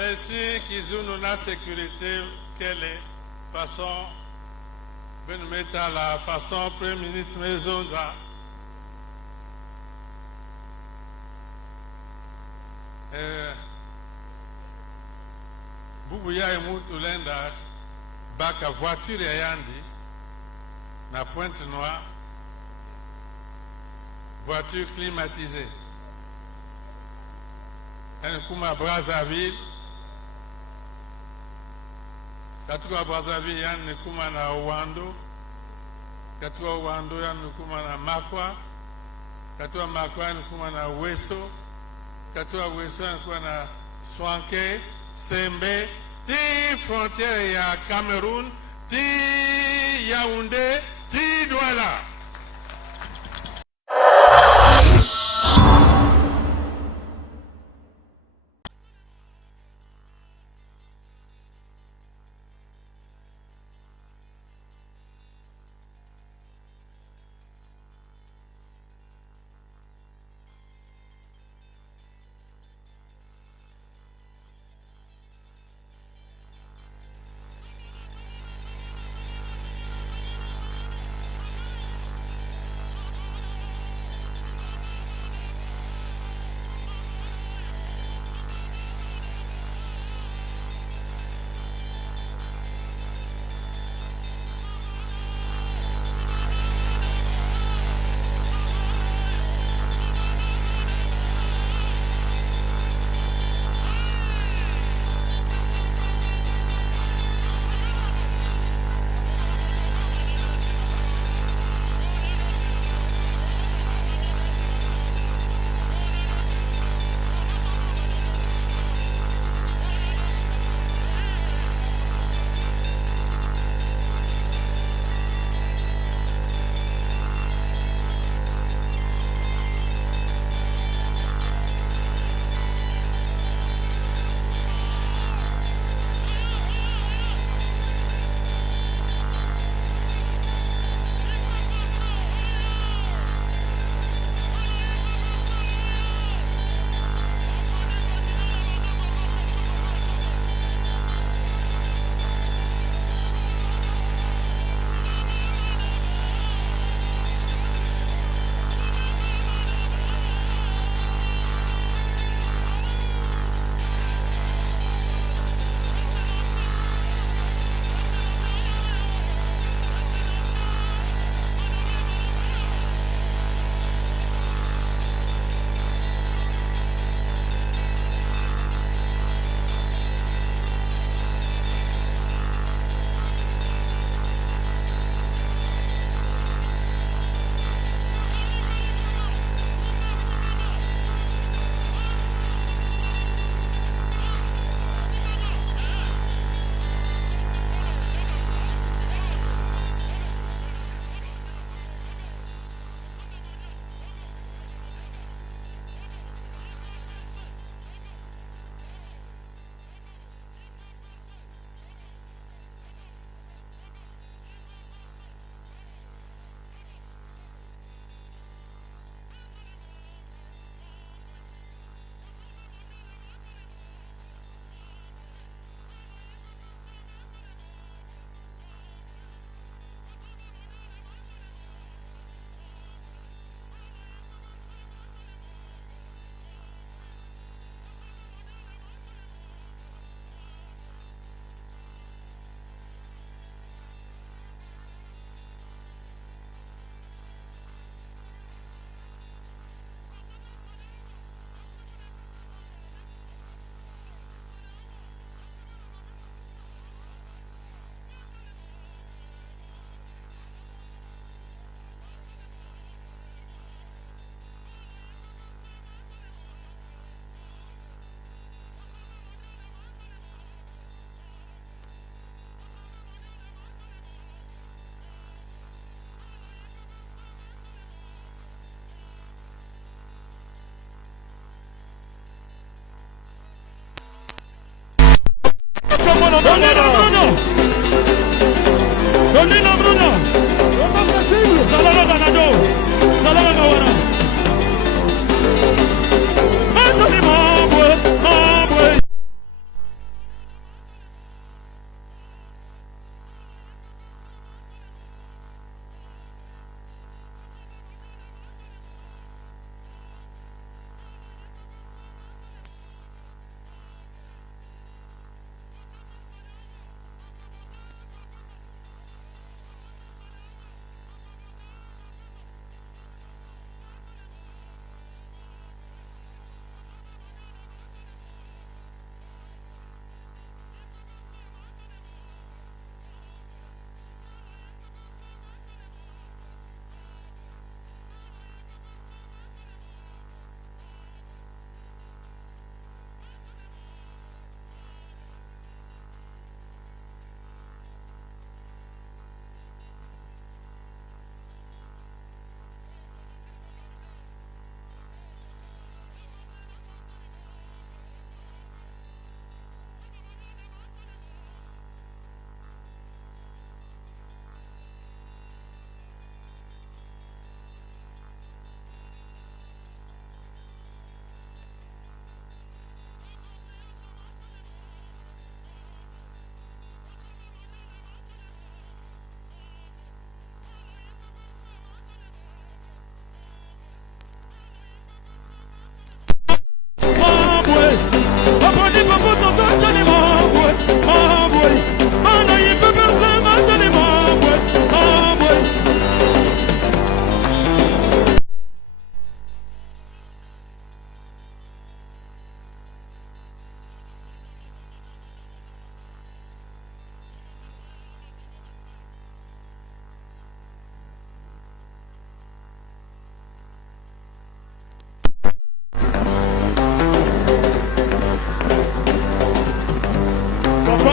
Ainsi qu'ils ont la sécurité, quelle est façon, ben nous mettre à la façon Premier ministre Maison da. Bubuya et Moutulenda, bac à voiture et Yandi, na Pointe Noire, voiture climatisée. Un coup à Brazzaville, katua Brazzaville, yann kuma na Wando, katua Wando, yann kuma na Makwa, katua Makwa, yann kuma na Weso, katua Weso, yann kuma na Swanke, Sembe, ti frontière ya Cameroun, ti Yaoundé, ti Douala.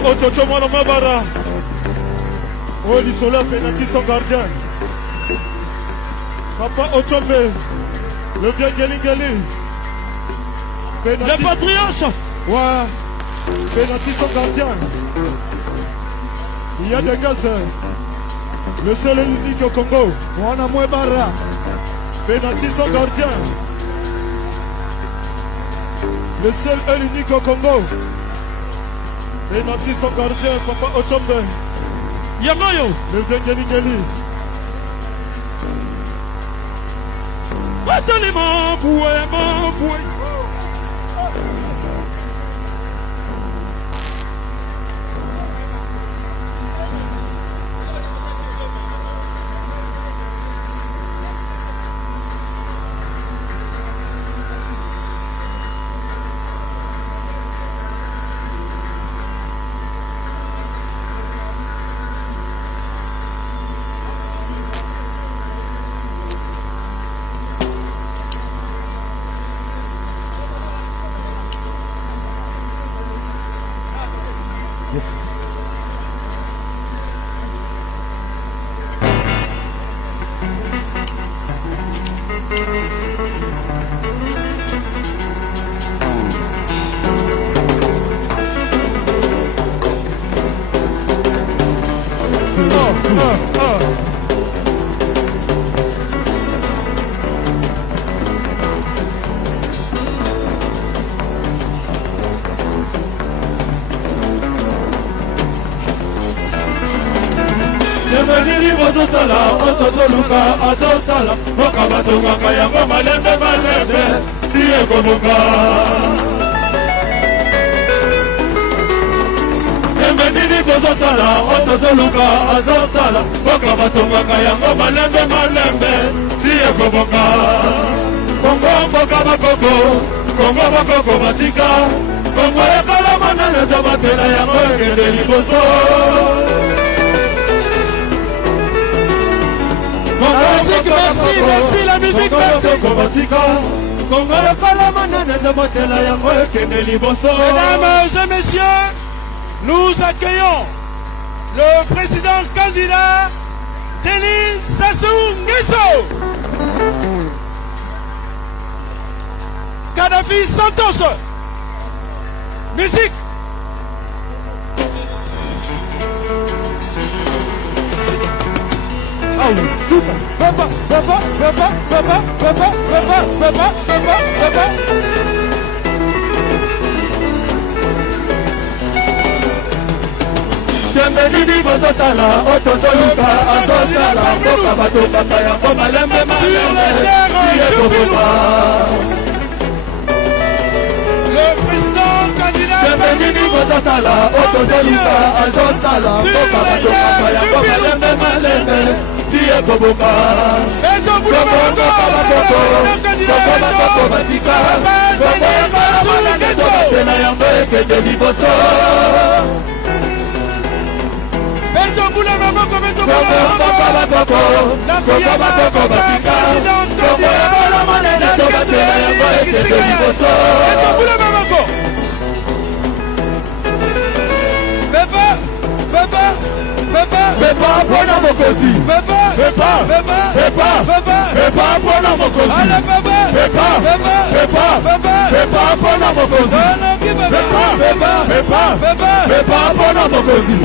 Ototo Mwana Mabara. Oh, Lisola Penati son gardien. Papa Ochombe. Le vieux Gelingali. Le patriarche. Ouais. Penati son gardien. Il y a des gaz. Le seul et l'unique au Congo. Mwana Mabara. Penati son gardien. Le seul et l'unique au Congo. Penati son gardien, Papa Ochombe. Yamayo. Le vieux Gelingali. Attendez mon boué. Nini bozo sala, otozo luka, azo sala, moka batonga kayango malembe, siye komoka. Nini bozo sala, otozo luka, azo sala, moka batonga kayango malembe, siye komoka. Kongo mboka bakoko, Kongo bakoko batika, Kongo ekala manane tobatela yango ekende liboso. Merci, la musique, merci. Mesdames et messieurs, nous accueillons le président candidat Denis Sassou Nguesso. Kadhafi Santos. Musique. Nini bozo sala, otozo luka, azo sala, moka batonga kayango malembe. Sur les terres du Pilou. Le président candidat Nini bozo sala, otozo luka, azo sala, moka batonga kayango malembe. Tiye koboka. Beto Boulomoko, Koko bakoko batika, Koko ekala manane tobatela yango ekende liboso. Beto Boulomoko, Beto Koko bakoko batika, Koko ekala manane tobatela yango ekende liboso. Beto Boulomoko. Pepa pona mokozi. Pepa pona mokozi. Pepa pona mokozi. Pepa pona mokozi.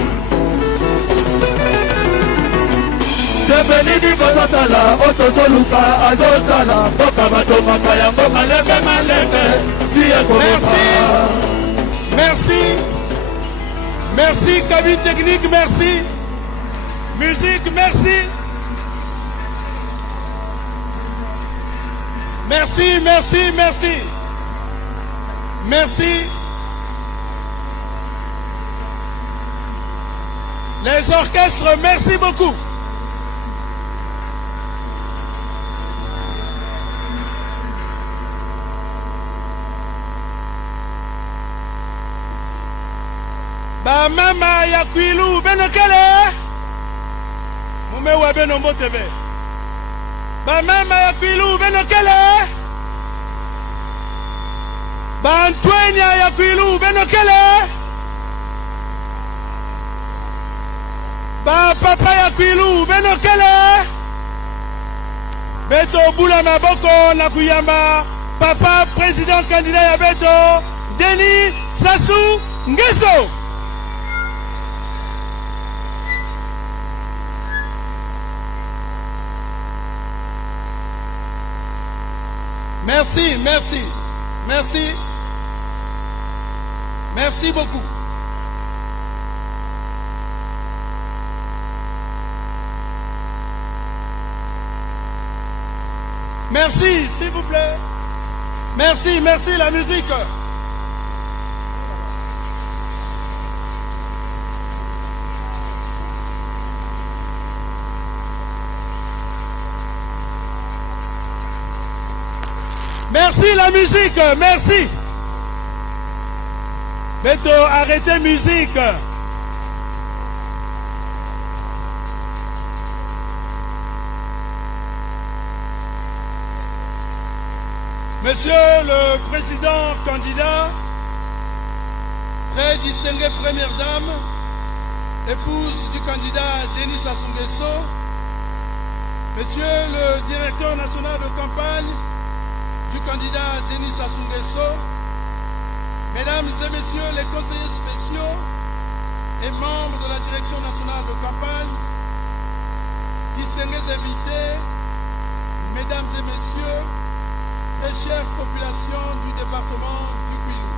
Nini bozo sala, otozo luka, azo sala, moka batonga kayango malembe, tiye komoka. Merci, cabine technique, merci. Musique, merci. Merci. Les orchestres, merci beaucoup. Ba mama ya kwilu benokele mume wa beno mbotebe. Ba mama ya kwilu benokele ba Antoine ya kwilu benokele Ba papa ya Kwilu benokele. Beto bula maboko na kuyamba papa président candidat ya Beto Denis Sassou Nguesso. Merci, merci, merci. Merci beaucoup. Merci, s'il vous plaît. Merci, merci, la musique. Merci, la musique, merci. Beto, arrêtez musique. Monsieur le Président candidat, très distinguée Première Dame, épouse du candidat Denis Sassou Nguesso, Monsieur le Directeur national de campagne du candidat Denis Sassou Nguesso, Mesdames et Messieurs les conseillers spéciaux et membres de la Direction nationale de campagne, distingués invités, Mesdames et Messieurs, très chères populations du département du Kwilu.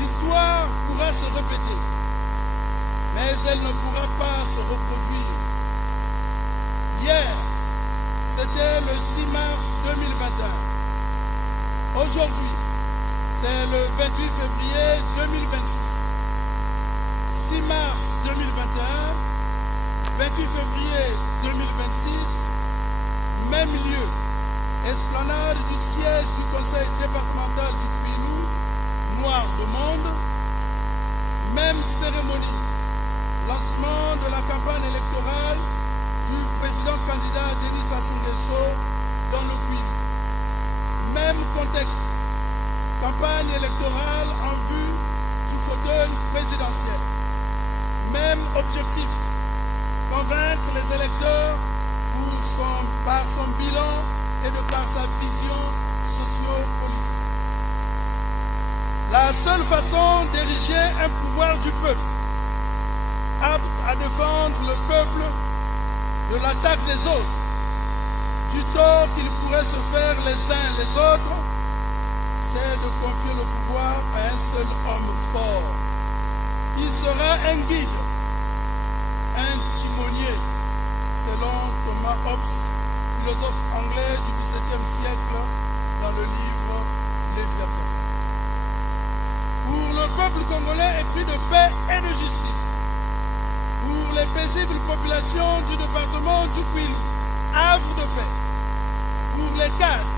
L'histoire pourra se répéter, mais elle ne pourra pas se reproduire. Hier, c'était le 6 mars 2021. Aujourd'hui, c'est le 28 février 2026. 6 mars 2021, 28 février 2026, même lieu, esplanade du siège du conseil départemental du Kwilu, noir de monde, même cérémonie, lancement de la campagne électorale du président candidat Denis Sassou Nguesso dans le Kwilu. Même contexte, campagne électorale en vue du fauteuil présidentiel. Même objectif, convaincre les électeurs par son bilan et de par sa vision socio-politique. La seule façon d'ériger un pouvoir du peuple, apte à défendre le peuple de l'attaque des autres, du tort qu'ils pourraient se faire les uns les autres, c'est de confier le pouvoir à un seul homme fort. Il sera un guide, un timonier, selon Thomas Hobbes, philosophe anglais du XVIIe siècle, dans le livre Léviathan. Pour le peuple congolais épris de paix et de justice, pour les paisibles populations du département du Kwilu, havre de paix, pour les cadres,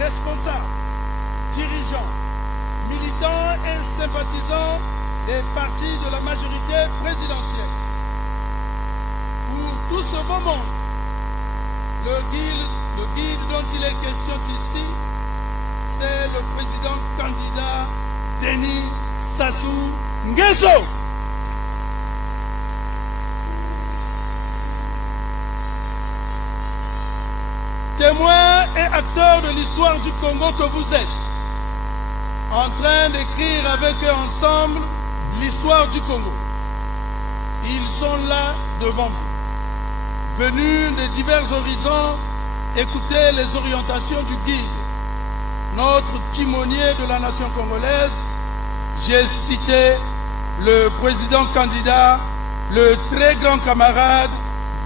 responsables, dirigeants, militants et sympathisants des partis de la majorité présidentielle. Pour tout ce beau monde, le guide dont il est question ici, c'est le président candidat Denis Sassou Nguesso. Témoins et acteurs de l'histoire du Congo que vous êtes, en train d'écrire avec eux ensemble l'histoire du Congo. Ils sont là devant vous, venus de divers horizons, écouter les orientations du guide, notre timonier de la nation congolaise. J'ai cité le président candidat, le très grand camarade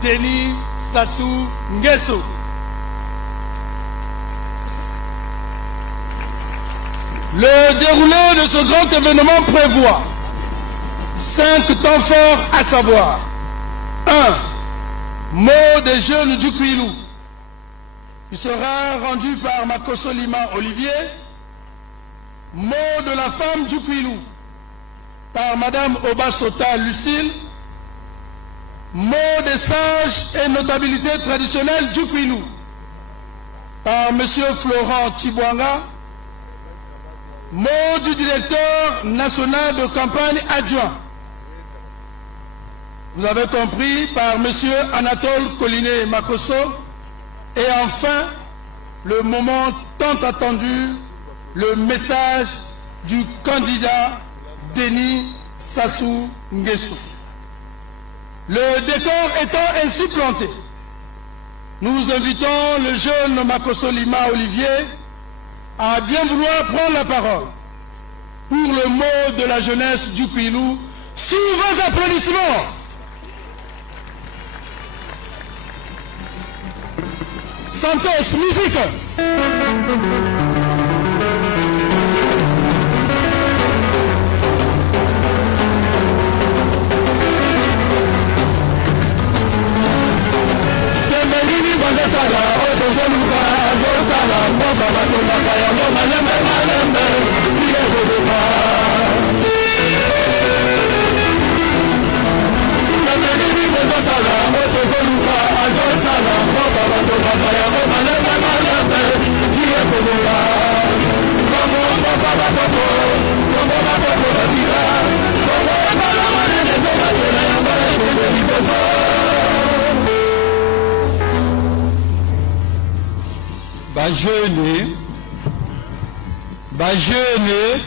Denis Sassou Nguesso. Le déroulé de ce grand événement prévoit 5 temps forts, à savoir 1. Mot des jeunes du Kwilu, qui sera rendu par Makoso Lima Olivier. Mot de la femme du Kwilu, par Madame Obasota Lucille. Mot des sages et notabilités traditionnelles du Kwilu, par Monsieur Florent Tibouanga. Mot du directeur national de campagne adjoint. Vous avez compris, par M. Anatole Collinet Makosso. Et enfin, le moment tant attendu, le message du candidat Denis Sassou Nguesso. Le décor étant ainsi planté, nous invitons le jeune Makosso Lima Olivier à bien vouloir prendre la parole pour le mot de la jeunesse du Kouilou sous vos applaudissements. Santos, musique. Bajene,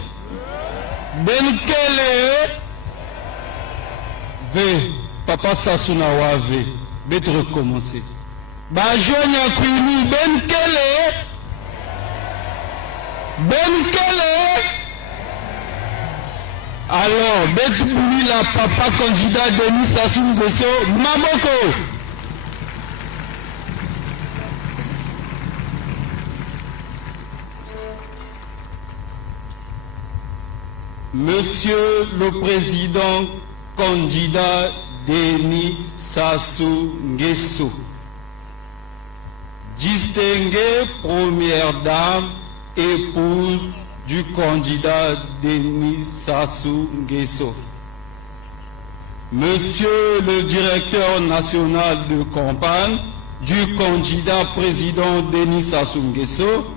Benkele, V, Papa Sassou Wave, bête recommencer. Bajene Kouilou, Benkele. Alors, bête bouli la papa candidat Denis Sassou Nguesso, Mamoko. Monsieur le Président, candidat Denis Sassou Nguesso, distinguée première dame, épouse du candidat Denis Sassou Nguesso, Monsieur le directeur national de campagne du candidat président Denis Sassou Nguesso,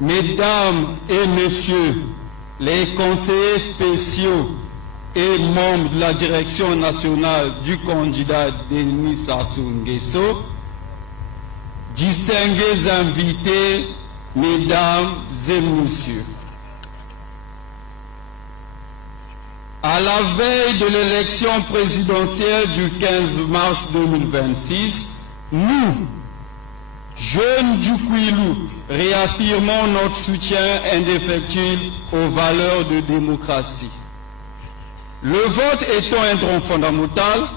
Mesdames et Messieurs les conseillers spéciaux et membres de la direction nationale du candidat Denis Sassou Nguesso, distingués invités, Mesdames et Messieurs. À la veille de l'élection présidentielle du 15 mars 2026, nous, jeunes du Kouilou, réaffirmons notre soutien indéfectible aux valeurs de démocratie. Le vote étant un droit fondamental,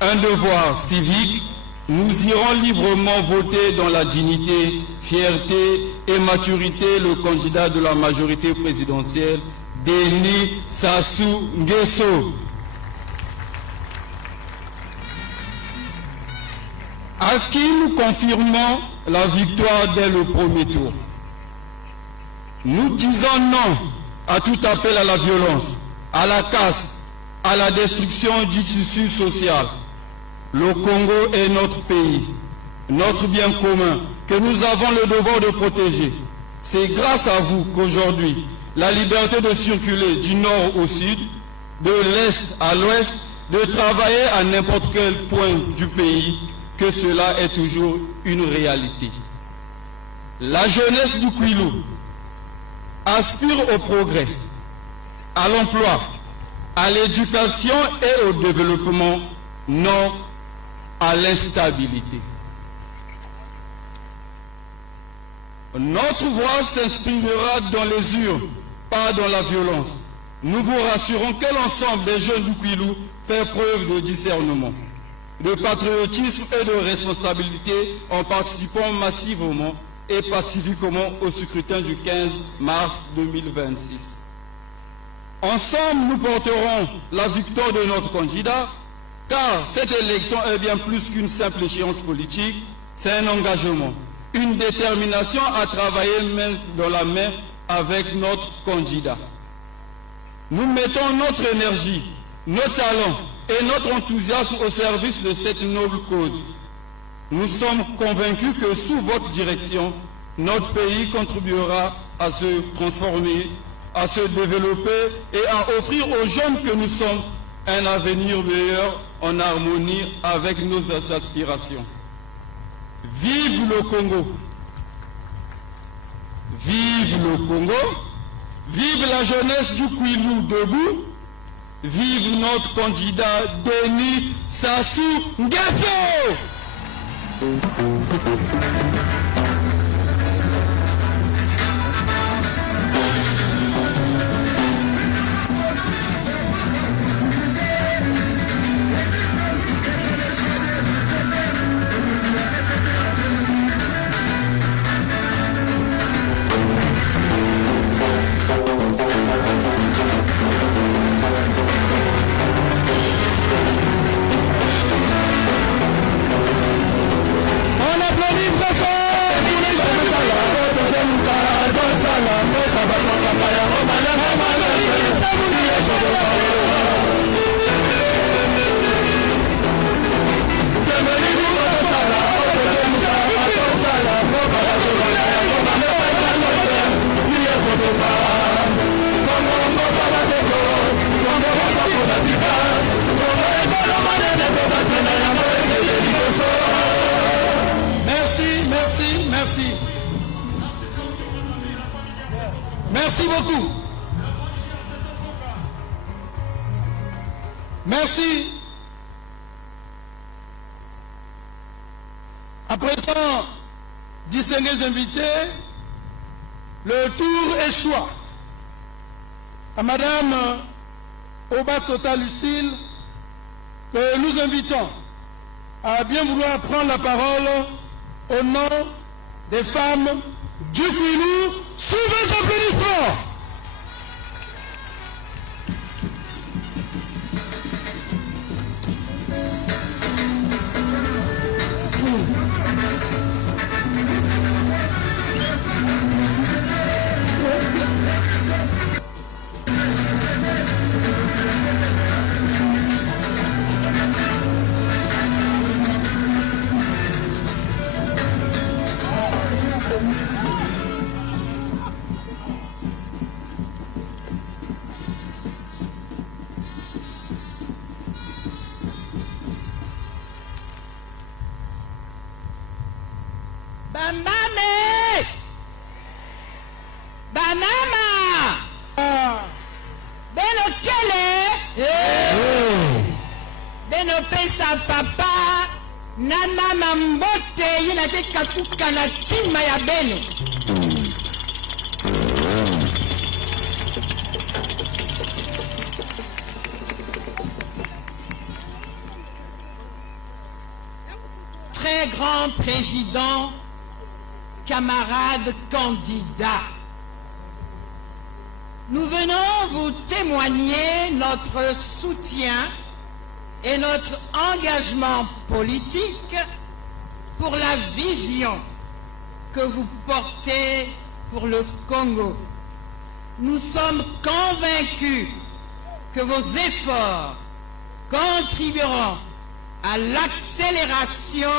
un devoir civique, nous irons librement voter dans la dignité, fierté et maturité le candidat de la majorité présidentielle, Denis Sassou Nguesso. À qui nous confirmons la victoire dès le premier tour. Nous disons non à tout appel à la violence, à la casse, à la destruction du tissu social. Le Congo est notre pays, notre bien commun, que nous avons le devoir de protéger. C'est grâce à vous qu'aujourd'hui, la liberté de circuler du nord au sud, de l'est à l'ouest, de travailler à n'importe quel point du pays, que cela est toujours une réalité. La jeunesse du Kouilou aspire au progrès, à l'emploi, à l'éducation et au développement, non à l'instabilité. Notre voix s'exprimera dans les urnes, pas dans la violence. Nous vous rassurons que l'ensemble des jeunes du Kouilou fait preuve de discernement, de patriotisme et de responsabilité en participant massivement et pacifiquement au scrutin du 15 mars 2026. Ensemble, nous porterons la victoire de notre candidat, car cette élection est bien plus qu'une simple échéance politique, c'est un engagement, une détermination à travailler main dans la main avec notre candidat. Nous mettons notre énergie, nos talents et notre enthousiasme au service de cette noble cause. Nous sommes convaincus que sous votre direction, notre pays contribuera à se transformer, à se développer et à offrir aux jeunes que nous sommes un avenir meilleur en harmonie avec nos aspirations. Vive le Congo! Vive le Congo! Vive la jeunesse du Kwilu debout! Vive notre candidat Denis Sassou Nguesso! Merci beaucoup. Merci. À présent, distingués invités, le tour est choix. À Madame Obasota Lucille, que nous invitons à bien vouloir prendre la parole au nom des femmes du Kwilu, sous vos applaudissements. Bambame! Banama! Beno kele! Beno pesa papa na mama mbote yina te katuka na tima ya beno. Très grand président, camarades candidats, nous venons vous témoigner notre soutien et notre engagement politique pour la vision que vous portez pour le Congo. Nous sommes convaincus que vos efforts contribueront à l'accélération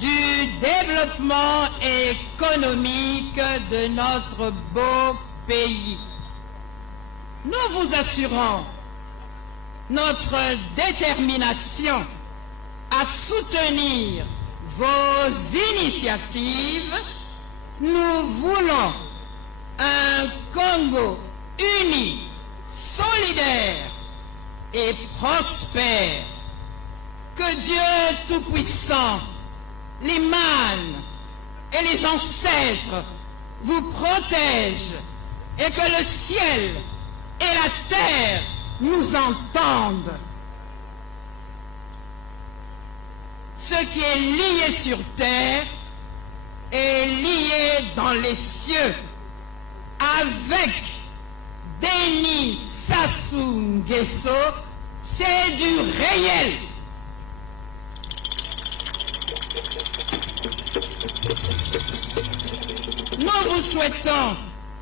du développement économique de notre beau pays. Nous vous assurons notre détermination à soutenir vos initiatives. Nous voulons un Congo uni, solidaire et prospère. Que Dieu Tout-Puissant, l'Imam et les ancêtres vous protègent et que le ciel et la terre nous entendent. Ce qui est lié sur terre est lié dans les cieux. Avec Denis Sassou Nguesso, c'est du réel. Nous vous souhaitons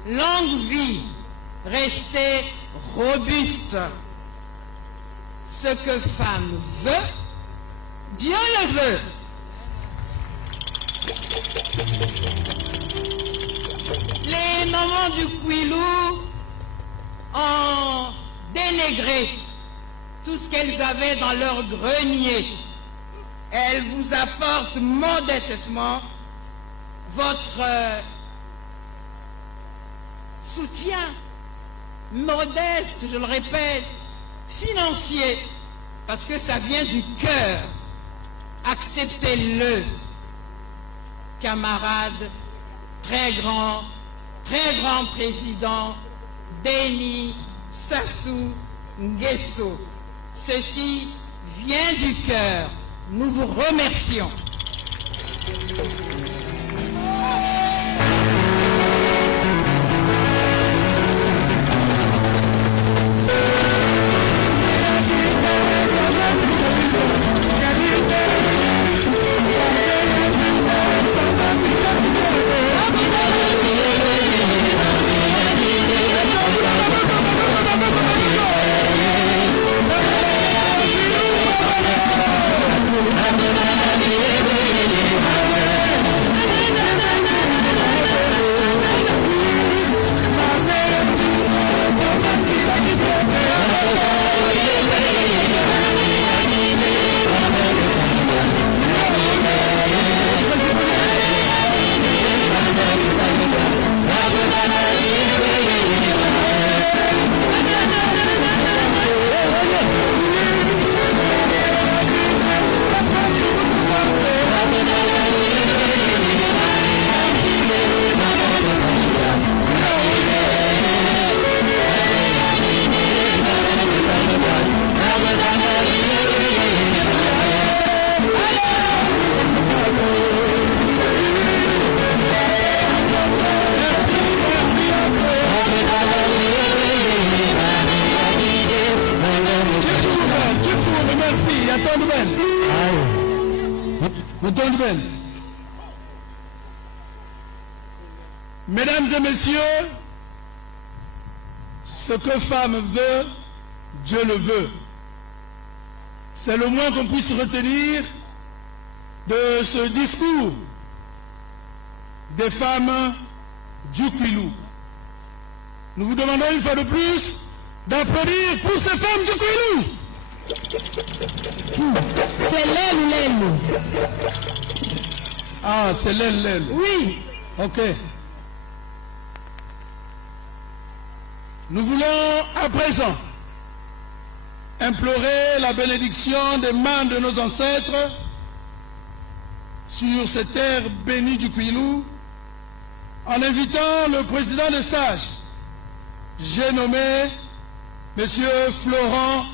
longue vie, restez robuste. Ce que femme veut, Dieu le veut. Les mamans du Kouilou ont dénégré tout ce qu'elles avaient dans leur grenier. Elles vous apportent modestement votre soutien modeste, je le répète, financier, parce que ça vient du cœur. Acceptez-le, camarade, très grand président Denis Sassou Nguesso. Ceci vient du cœur. Nous vous remercions. Mesdames et messieurs, ce que femme veut, Dieu le veut. C'est le moins qu'on puisse retenir de ce discours des femmes du Kouilou. Nous vous demandons une fois de plus d'applaudir pour ces femmes du Kouilou. C'est l'aile ou l'aile? Ah, c'est l'aile. Oui. Ok. Nous voulons à présent implorer la bénédiction des mains de nos ancêtres sur cette terre bénie du Kouilou en invitant le président des sages, j'ai nommé M. Florent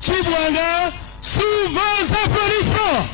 Tchibouanga, sous vos applaudissements.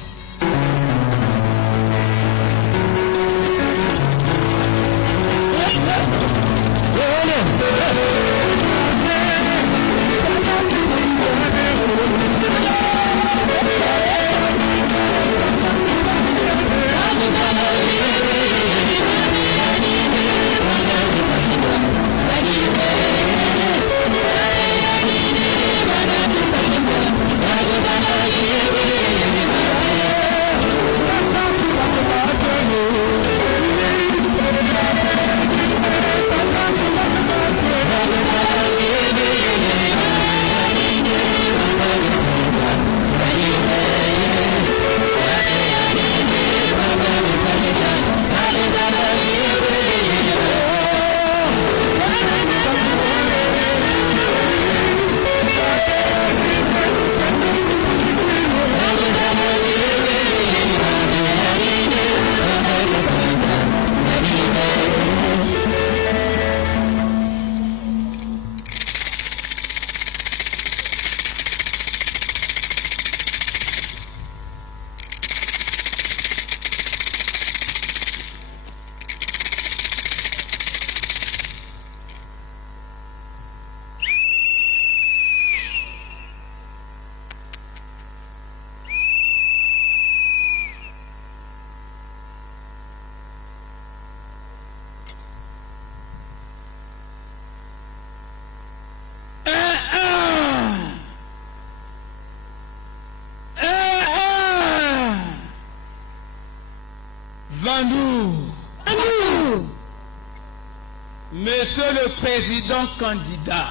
Monsieur le Président candidat,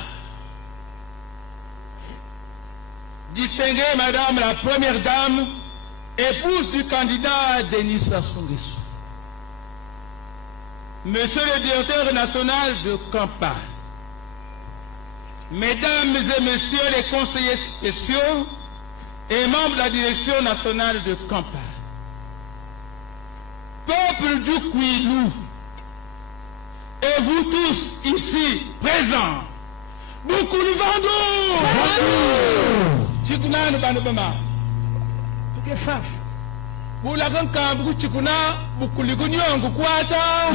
distinguée Madame la Première Dame, épouse du candidat Denis Sassou Nguesso, Monsieur le Directeur national de campagne, Mesdames et Messieurs les conseillers spéciaux et membres de la Direction nationale de campagne, peuple du Kouilou, et vous tous ici présents, beaucoup de Vandou, Tchikouna Banobama, Boulaganka, beaucoup Tchikouna, beaucoup de Gounion, Kouata,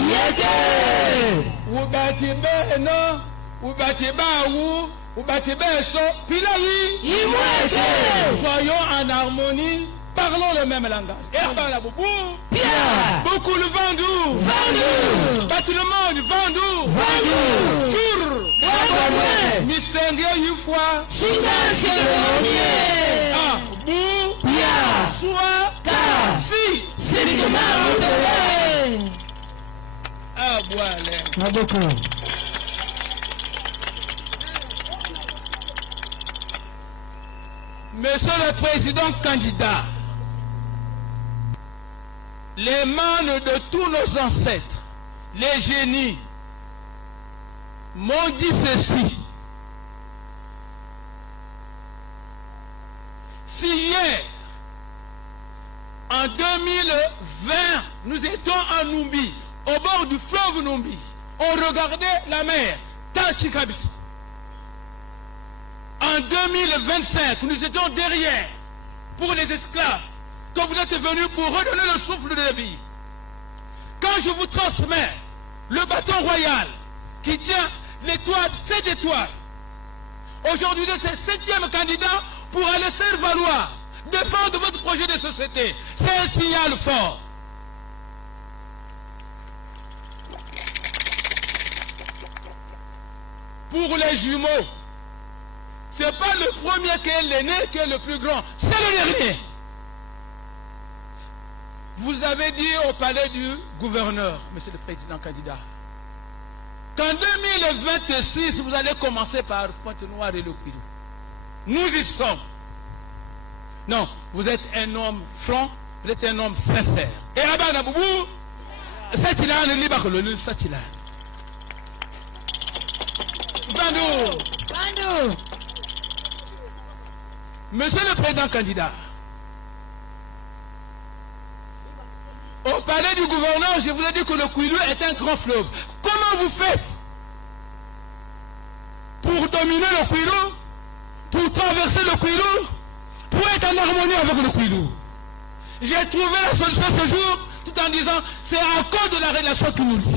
Oubati Beno, Oubati Baou, Oubati Beso, Pilaï, soyons en harmonie. Parlons le même langage. Et avant la boubou, Pierre, beaucoup le Vandou, Vandou, battu le monde, Vandou, Vandou, Tour, Vandou, Missengue une fois, China, Chéronnier, Ah, Bou, Pierre, Soa, Ka, Si, c'est le monde. Ah, voilà. Monsieur le Président candidat, les manes de tous nos ancêtres, les génies, m'ont dit ceci. Si hier, en 2020, nous étions en Numbi, au bord du fleuve Numbi, on regardait la mer, Tachikabisi. En 2025, nous étions derrière pour les esclaves, quand vous êtes venus pour redonner le souffle de la vie. Quand je vous transmets le bâton royal qui tient l'étoile, 7 étoiles, aujourd'hui c'est le 7e candidat pour aller faire valoir, défendre votre projet de société. C'est un signal fort. Pour les jumeaux, ce n'est pas le premier qui est l'aîné qui est le plus grand, c'est le dernier. Vous avez dit au palais du gouverneur, monsieur le président candidat, qu'en 2026, vous allez commencer par Pointe-Noire et le Kouilou. Nous y sommes. Non, vous êtes un homme franc, vous êtes un homme sincère. Et là-bas, Naboubou, c'est là, le Libacolonu, c'est là. Bandou. Bandou. Monsieur le président candidat, au palais du gouverneur, je vous ai dit que le Kouilou est un grand fleuve. Comment vous faites pour dominer le Kouilou, pour traverser le Kouilou, pour être en harmonie avec le Kouilou? J'ai trouvé la solution ce jour, tout en disant, c'est à cause de la relation qui nous lie.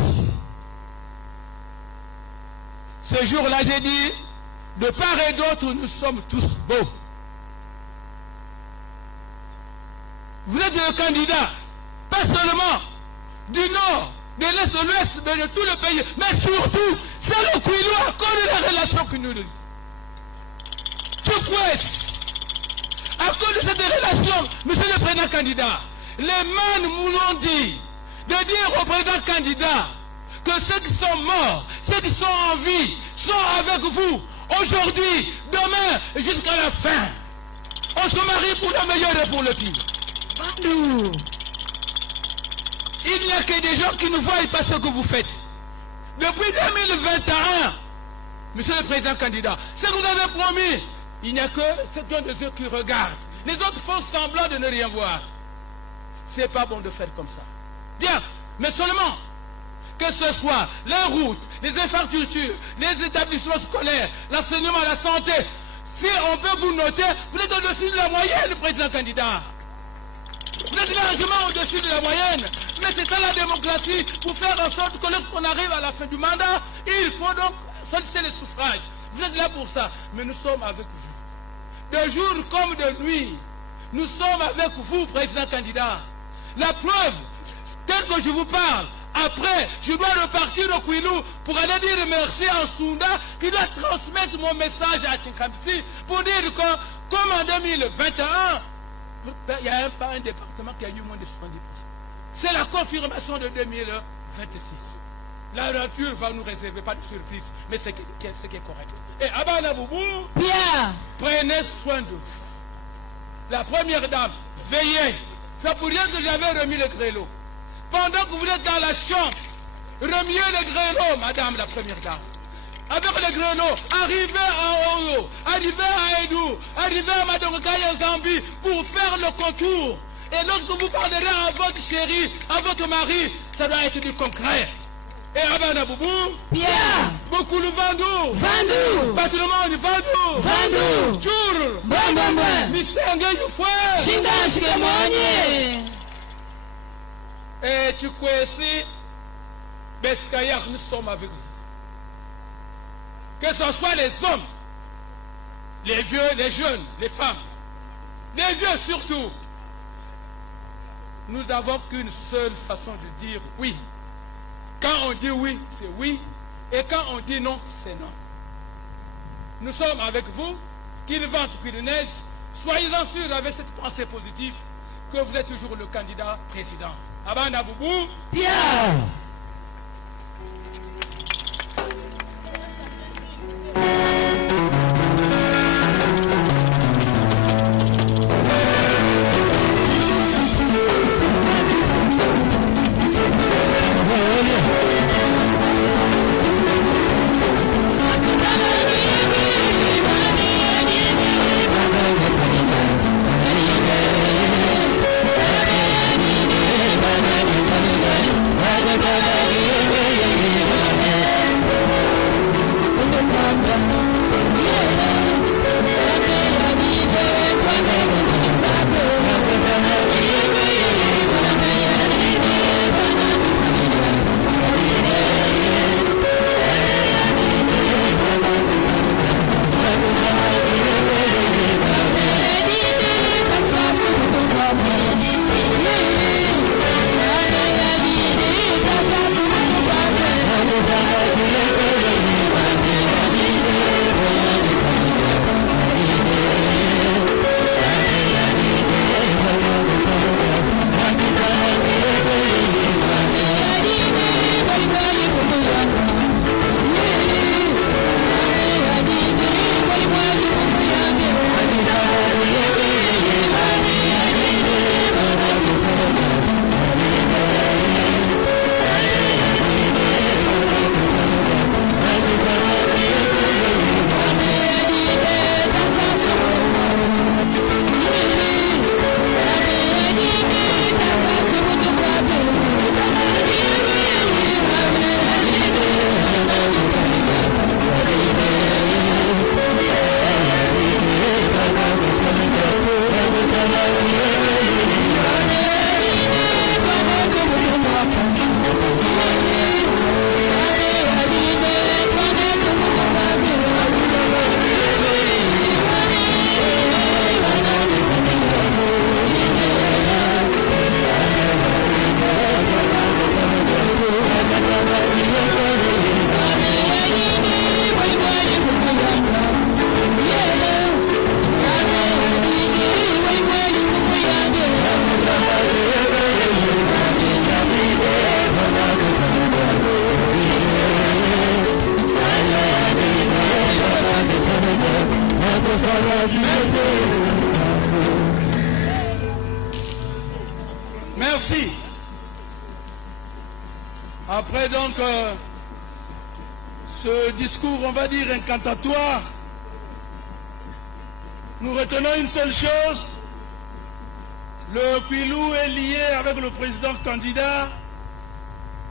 Ce jour-là, j'ai dit, de part et d'autre, nous sommes tous beaux. Vous êtes le candidat, pas seulement du nord, de l'est, de l'ouest, mais de tout le pays. Mais surtout, c'est le Kouilou à cause de la relation que nous lie. À cause de cette relation, monsieur le président candidat, les man nous l'ont dit, de dire au président candidat que ceux qui sont morts, ceux qui sont en vie, sont avec vous, aujourd'hui, demain, jusqu'à la fin. On se marie pour le meilleur et pour le pire. Il n'y a que des gens qui ne voient pas ce que vous faites. Depuis 2021, monsieur le président candidat, ce que vous avez promis, il n'y a que ceux qui ont des yeux qui regardent. Les autres font semblant de ne rien voir. C'est pas bon de faire comme ça. Bien, mais seulement que ce soit les routes, les infrastructures, les établissements scolaires, l'enseignement, la santé, si on peut vous noter, vous êtes au-dessus de la moyenne, président candidat. Vous êtes largement au-dessus de la moyenne. Mais c'est ça la démocratie, pour faire en sorte que lorsqu'on arrive à la fin du mandat, il faut donc solliciter les suffrages. Vous êtes là pour ça. Mais nous sommes avec vous. De jour comme de nuit, nous sommes avec vous, président candidat. La preuve, tel que je vous parle, après, je dois repartir au Kouilou pour aller dire merci à Sounda qui doit transmettre mon message à Tchinkamsi pour dire que, comme en 2021, il n'y a pas un département qui a eu moins de 70%. C'est la confirmation de 2026. La nature va nous réserver pas de surprise, mais c'est ce qui est correct. Et Abana Boubou, Bien. prenez soin de vous. La première dame, veillez. C'est pour rien que j'avais remis le grêlot. Pendant que vous êtes dans la chambre, remuez le grêlot, madame la première dame. Avec le grêlot, arrivez à Oyo, arrivez à Edou, arrivez à Madongokaya Zambi pour faire le contour. Et lorsque vous parlerez à votre chéri, à votre mari, ça doit être du concret. Et Abana Boubou, Bien. beaucoup le Vandou. Vandou. Patrimoine Vandou. Vandou. Tchour. Mbambamba. Misenge Yufoué. Shinda Shikemonye. Et tu connais, Beskayar, nous sommes avec vous. Que ce soit les hommes, les vieux, les jeunes, les femmes, les vieux surtout, nous n'avons qu'une seule façon de dire oui. Quand on dit oui, c'est oui. Et quand on dit non, c'est non. Nous sommes avec vous, qu'il vente, qu'il neige. Soyez-en sûrs avec cette pensée positive que vous êtes toujours le candidat président. Abana Boubou. Bien. Merci. Après donc ce discours, on va dire incantatoire, nous retenons une seule chose. Le Kwilu est lié avec le président candidat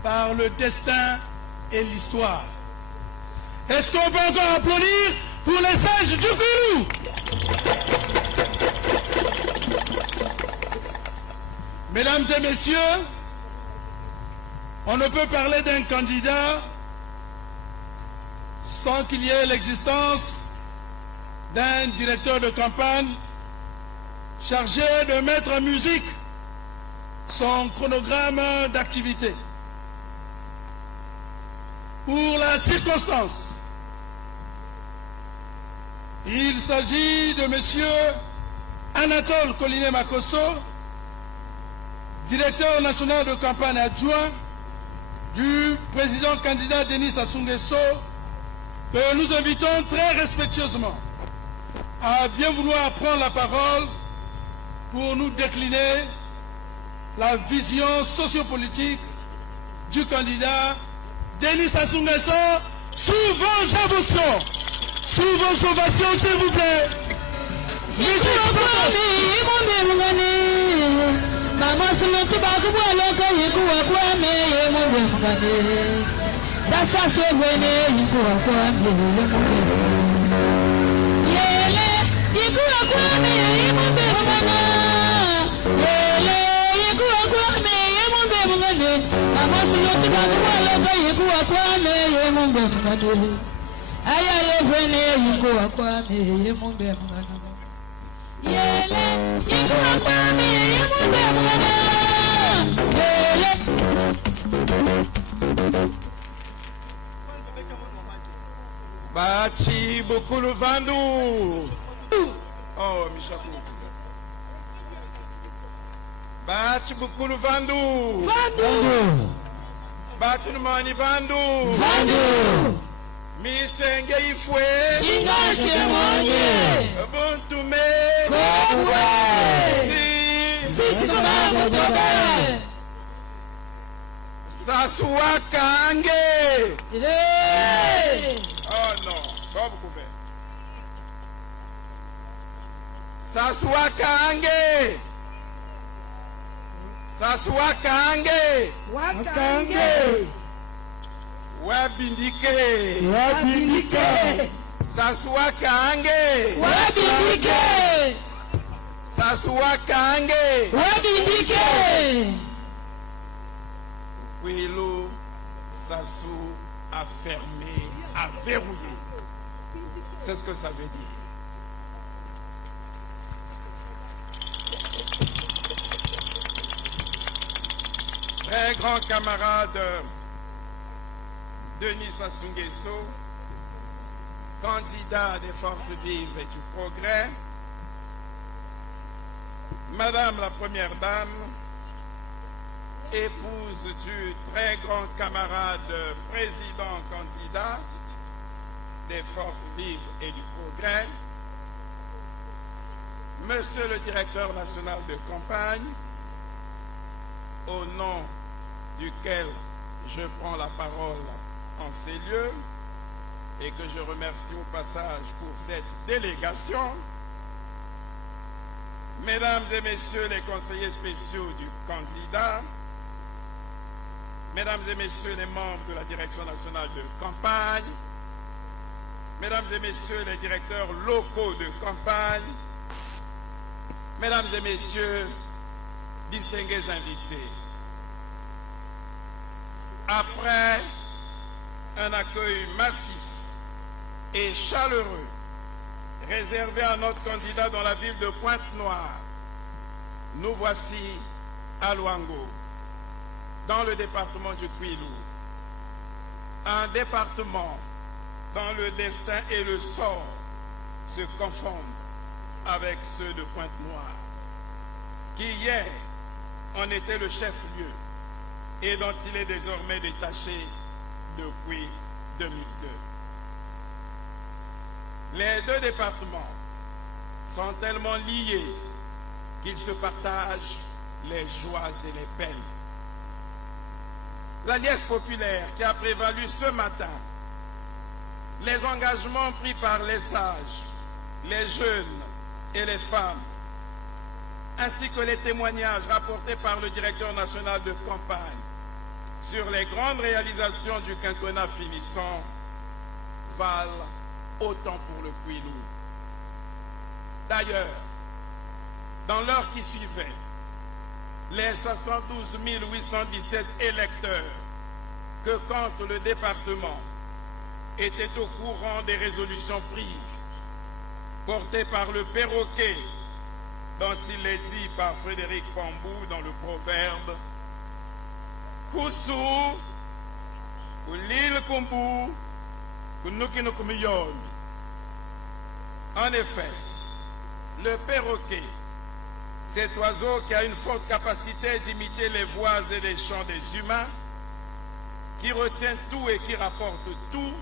par le destin et l'histoire. Est-ce qu'on peut encore applaudir pour les sages du Kwilu? Mesdames et messieurs, on ne peut parler d'un candidat sans qu'il y ait l'existence d'un directeur de campagne chargé de mettre en musique son chronogramme d'activité. Pour la circonstance, il s'agit de M. Anatole Collinet-Makosso, directeur national de campagne adjoint du président candidat Denis Sassou Nguesso, que nous invitons très respectueusement à bien vouloir prendre la parole pour nous décliner la vision sociopolitique du candidat Denis Sassou Nguesso. Sous vos émotions, sous vos ovations, s'il vous plaît. Bati Bukulu Vandu. Oh, Michel. Bati Bukulu Vandu. Vandu. Bati Numani Vandu. Vandu. Misenge Ifwe. Chingashe Monye. Buntume. Kongwe. Si. Chikomabo Tobe. Sassou Kange. Oh non, pas beaucoup fait. Sassou Kange. Sassou Kange. Wakange. Wabindike. Wabindike. Sassou Kange. Wabindike. Sassou Kange. Wabindike. Kwelo Sassou a fermé, a verrouillé. C'est ce que ça veut dire. Très grand camarade Denis Sassou Nguesso, candidat des forces vives et du progrès, Madame la Première Dame, épouse du très grand camarade président candidat des forces vives et du progrès, Monsieur le directeur national de campagne, au nom duquel je prends la parole en ces lieux et que je remercie au passage pour cette délégation, Mesdames et Messieurs les conseillers spéciaux du candidat, Mesdames et Messieurs les membres de la Direction nationale de campagne, Mesdames et Messieurs les directeurs locaux de campagne, Mesdames et Messieurs, distingués invités, après un accueil massif et chaleureux réservé à notre candidat dans la ville de Pointe-Noire, nous voici à Luango, dans le département du Kwilu, un département dont le destin et le sort se confondent avec ceux de Pointe-Noire, qui hier en était le chef-lieu et dont il est désormais détaché depuis 2002. Les deux départements sont tellement liés qu'ils se partagent les joies et les peines. La liesse populaire qui a prévalu ce matin, les engagements pris par les sages, les jeunes et les femmes, ainsi que les témoignages rapportés par le directeur national de campagne sur les grandes réalisations du quinquennat finissant, valent autant pour le Kwilu. D'ailleurs, dans l'heure qui suivait, les 72 817 électeurs que compte le département étaient au courant des résolutions prises, portées par le perroquet, dont il est dit par Frédéric Pambou dans le proverbe Koussou, Koulil Kumbu, Kunukinukumiyon. En effet, le perroquet, cet oiseau qui a une forte capacité d'imiter les voix et les chants des humains, qui retient tout et qui rapporte tout,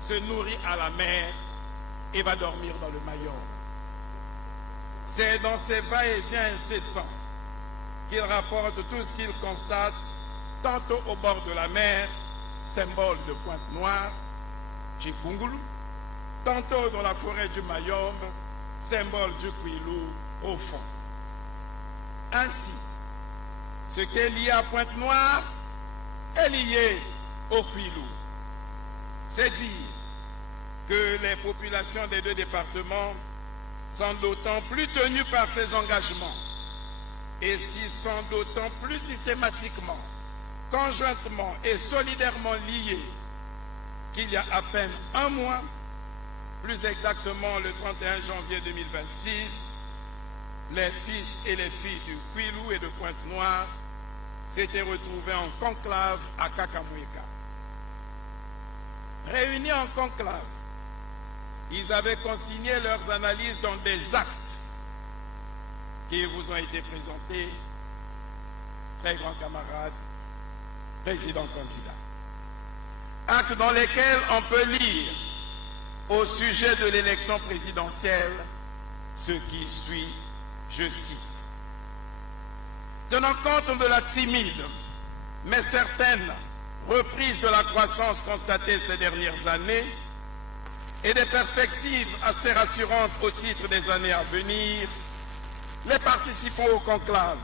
se nourrit à la mer et va dormir dans le Mayombe. C'est dans ses va-et-vient incessants qu'il rapporte tout ce qu'il constate, tantôt au bord de la mer, symbole de Pointe-Noire, Chikungulu, tantôt dans la forêt du Mayombe, symbole du Kwilu profond. Ainsi, ce qui est lié à Pointe-Noire est lié au Kwilu. C'est dire que les populations des deux départements sont d'autant plus tenues par ces engagements et s'y sont d'autant plus systématiquement, conjointement et solidairement liées qu'il y a à peine un mois, plus exactement le 31 janvier 2026, les fils et les filles du Kwilu et de Pointe-Noire s'étaient retrouvés en conclave à Kakamouika. Réunis en conclave, ils avaient consigné leurs analyses dans des actes qui vous ont été présentés, très grands camarades, président candidat. Actes dans lesquels on peut lire au sujet de l'élection présidentielle ce qui suit, je cite. Tenant compte de la timide mais certaine reprise de la croissance constatée ces dernières années et des perspectives assez rassurantes au titre des années à venir, les participants au conclave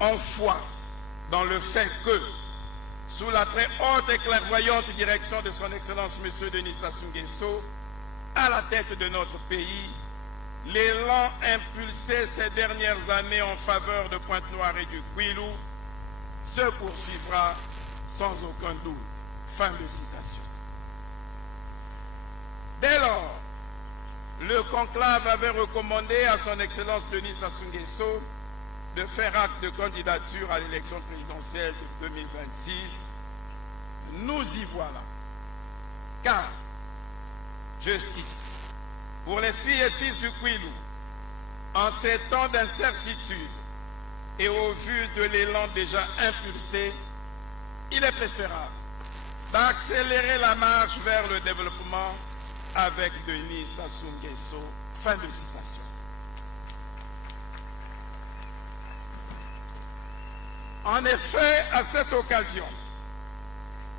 ont foi dans le fait que, sous la très haute et clairvoyante direction de son Excellence M. Denis Sassou Nguesso, à la tête de notre pays, l'élan impulsé ces dernières années en faveur de Pointe-Noire et du Kwilu se poursuivra sans aucun doute. Fin de citation. Dès lors, le conclave avait recommandé à son Excellence Denis Sassou Nguesso de faire acte de candidature à l'élection présidentielle de 2026. Nous y voilà. Car, je cite, pour les filles et fils du Kwilu, en ces temps d'incertitude et au vu de l'élan déjà impulsé, il est préférable d'accélérer la marche vers le développement avec Denis Sassou Nguesso. Fin de citation. En effet, à cette occasion,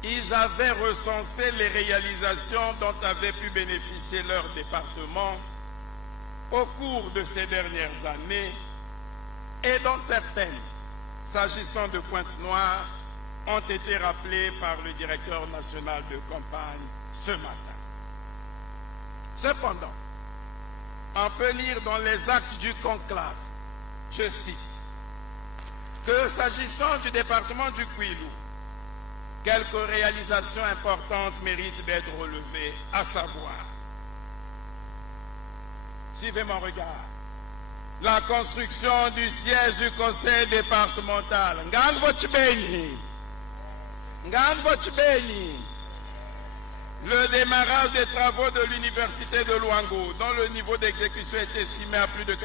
ils avaient recensé les réalisations dont avait pu bénéficier leur département au cours de ces dernières années et dont certaines, s'agissant de Pointe-Noire, ont été rappelées par le directeur national de campagne ce matin. Cependant, on peut lire dans les actes du conclave, je cite, que s'agissant du département du Kwilu, quelques réalisations importantes méritent d'être relevées, à savoir, suivez mon regard, la construction du siège du conseil départemental, le démarrage des travaux de l'université de Luango, dont le niveau d'exécution est estimé à plus de 45%.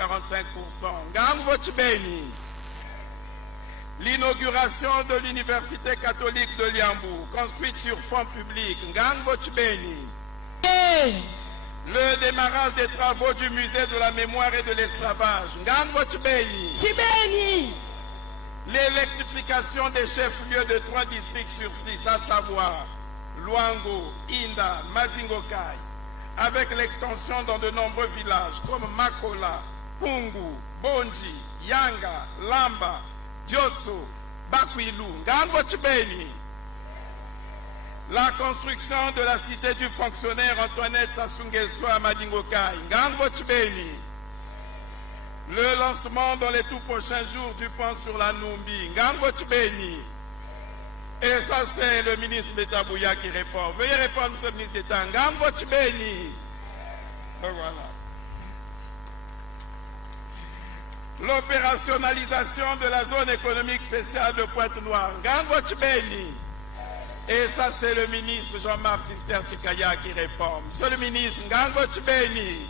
L'inauguration de l'université catholique de Liambou, construite sur fonds publics. Le démarrage des travaux du musée de la mémoire et de l'esclavage. L'électrification des chefs-lieux de 3 districts sur 6, à savoir Luango, Inda, Madingokai, avec l'extension dans de nombreux villages comme Makola, Kungu, Bonji, Yanga, Lamba, Diosso, Bakwilu, Ngangochibeni. La construction de la cité du fonctionnaire Antoinette Sassou Nguesso à Madingokai, Ngangochibeni. Le lancement dans les tout prochains jours du pont sur la Numbi, Ngangochibeni. Et ça, c'est le ministre d'État Bouya qui répond. Veuillez répondre, monsieur le ministre d'État. Ngangochibeni. Voilà. L'opérationnalisation de la zone économique spéciale de Pointe-Noire. Ngangochibeni. Et ça, c'est le ministre Jean-Marc Tister Chikaya qui répond. Monsieur le ministre, Ngangochibeni.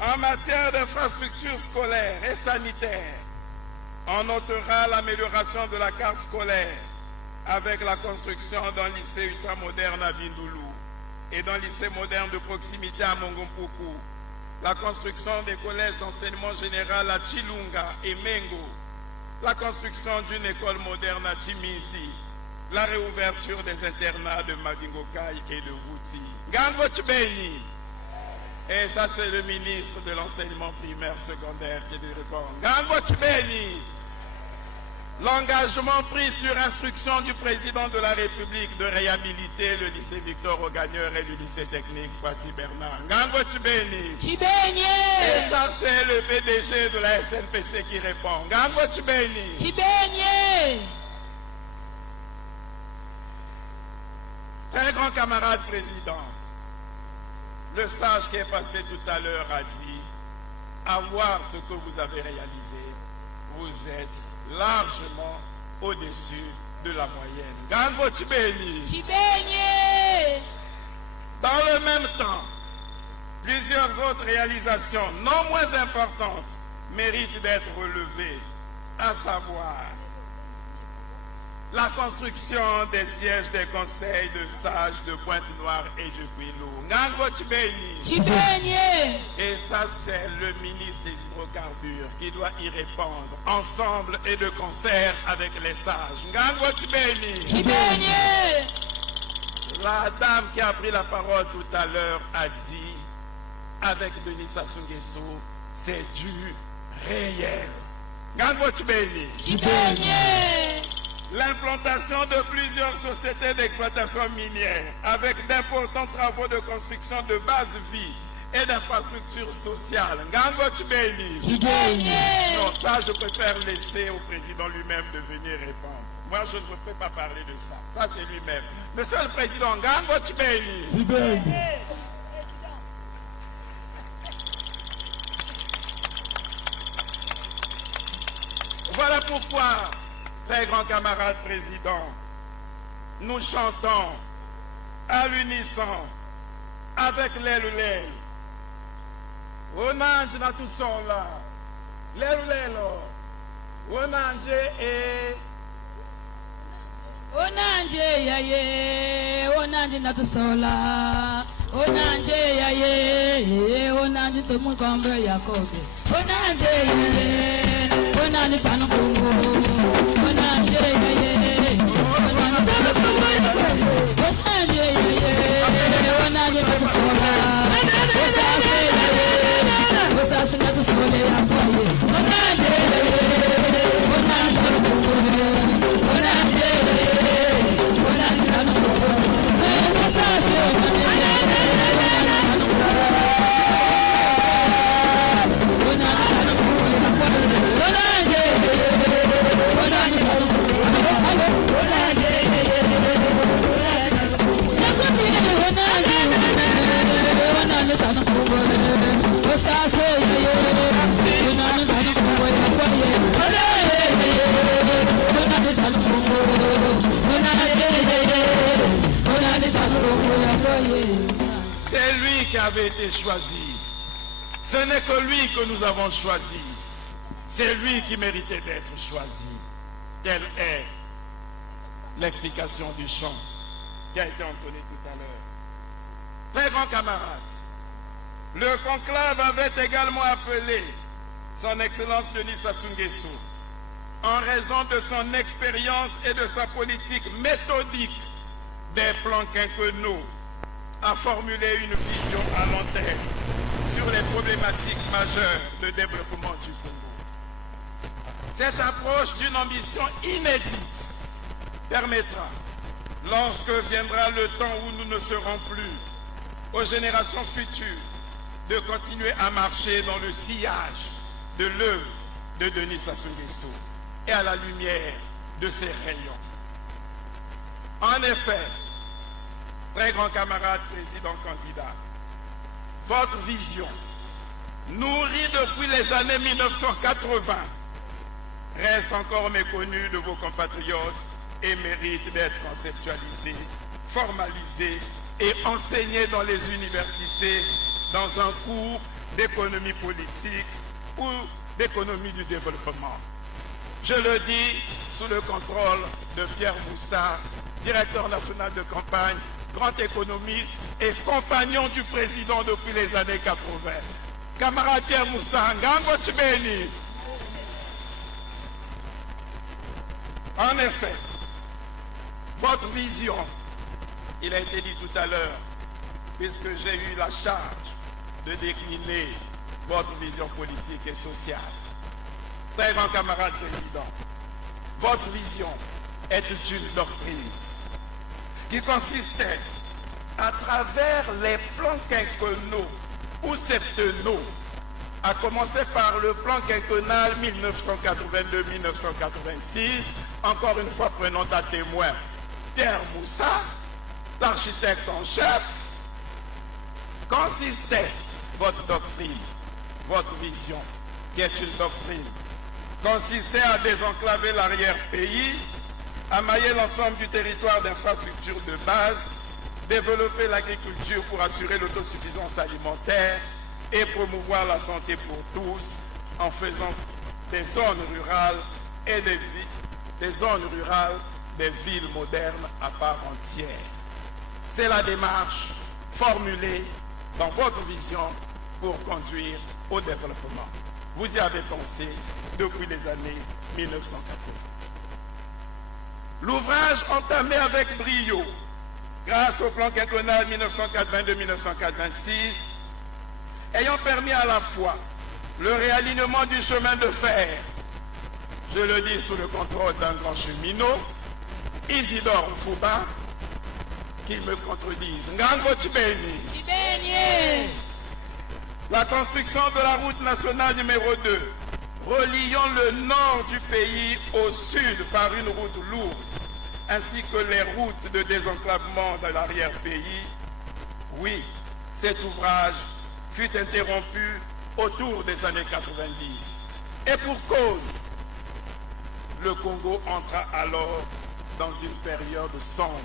En matière d'infrastructures scolaires et sanitaires, On notera l'amélioration de la carte scolaire avec la construction d'un lycée ultramoderne à Vindoulou et d'un lycée moderne de proximité à Mongompuku, la construction des collèges d'enseignement général à Chilunga et Mengo, la construction d'une école moderne à Chimizi, la réouverture des internats de Madingokai et de Vouti. Gango Tchibeni. Et ça, c'est le ministre de l'enseignement primaire secondaire qui dit Gango Tchibeni. L'engagement pris sur instruction du président de la République de réhabiliter le lycée Victor Augagneur et le lycée technique Pati Bernard. Gango Tchibeni. Tchibeni. Et ça, c'est le PDG de la SNPC qui répond. Gango Tchibeni. Tchibeni. Très grand camarade président, le sage qui est passé tout à l'heure a dit, à voir ce que vous avez réalisé, vous êtes largement au-dessus de la moyenne. Gango Tchibeni. Tchibeni. Dans le même temps, plusieurs autres réalisations non moins importantes méritent d'être relevées, à savoir la construction des sièges des conseils de sages de Pointe-Noire et du Kwilu. Ngango Tchibeni. Tchibeni. Et ça, c'est le ministre des hydrocarbures qui doit y répondre, ensemble et de concert avec les sages. Ngango Tchibeni. Tchibeni. La dame qui a pris la parole tout à l'heure a dit, avec Denis Sassou Nguesso, c'est du réel. Ngango Tchibeni. Tchibeni. L'implantation de plusieurs sociétés d'exploitation minière avec d'importants travaux de construction de base vie et d'infrastructures sociales. Ngango Tchibeni. Tchibeni. Non, ça je préfère laisser au président lui-même de venir répondre. Moi je ne peux pas parler de ça. Ça c'est lui-même. Monsieur le Président, Ngango Tchibeni. Tchibeni. Voilà pourquoi, très grand camarade président, nous chantons à l'unisson avec l'aile. Onange na tout son là. L'aile. Onange et. Onange yaye, onange na tusola. Onange yaye, onange to mukombe yakobe. Onange yaye, onange tanu kungu. Onange yaye, onange tanu kungu. Onange yaye, onange na tusola. Osase yaye, osase na tusola yakobe. Onange yaye, onange tanu kungu. Onange c'est lui qui avait été choisi. Ce n'est que lui que nous avons choisi. C'est lui qui méritait d'être choisi. Telle est l'explication du chant qui a été entonné tout à l'heure. Très grand camarade, le conclave avait également appelé son Excellence Denis Sassou Nguesso, en raison de son expérience et de sa politique méthodique des plans quinquennaux, à formuler une vision à long terme sur les problématiques majeures de développement du Congo. Cette approche d'une ambition inédite permettra, lorsque viendra le temps où nous ne serons plus, aux générations futures, de continuer à marcher dans le sillage de l'œuvre de Denis Sassou Nguesso et à la lumière de ses rayons. En effet, très grand camarade président candidat, votre vision, nourrie depuis les années 1980, reste encore méconnue de vos compatriotes et mérite d'être conceptualisée, formalisée et enseignée dans les universités dans un cours d'économie politique ou d'économie du développement. Je le dis sous le contrôle de Pierre Moussa, directeur national de campagne, grand économiste et compagnon du président depuis les années 80. Camarade Pierre Moussa, Ngango Tchibeni. En effet, votre vision, il a été dit tout à l'heure, puisque j'ai eu la charge de décliner votre vision politique et sociale. Très grand camarade président, votre vision est une doctrine qui consistait à travers les plans quinquennaux ou septennaux, à commencer par le plan quinquennal 1982-1986, encore une fois prenons à témoin Pierre Moussa, l'architecte en chef, consistait votre doctrine, votre vision, qui est une doctrine, consistait à désenclaver l'arrière-pays, à mailler l'ensemble du territoire d'infrastructures de base, développer l'agriculture pour assurer l'autosuffisance alimentaire et promouvoir la santé pour tous en faisant des zones rurales et des villes modernes à part entière. C'est la démarche formulée dans votre vision pour conduire au développement. Vous y avez pensé depuis les années 1980. L'ouvrage entamé avec brio, grâce au plan quinquennal 1982-1986, ayant permis à la fois le réalignement du chemin de fer, je le dis sous le contrôle d'un grand cheminot, Isidore Mfouba, qui me contredise. Ngango Tchibeni. La construction de la route nationale numéro 2, reliant le nord du pays au sud par une route lourde, ainsi que les routes de désenclavement de l'arrière-pays. Oui, cet ouvrage fut interrompu autour des années 90. Et pour cause, le Congo entra alors dans une période sombre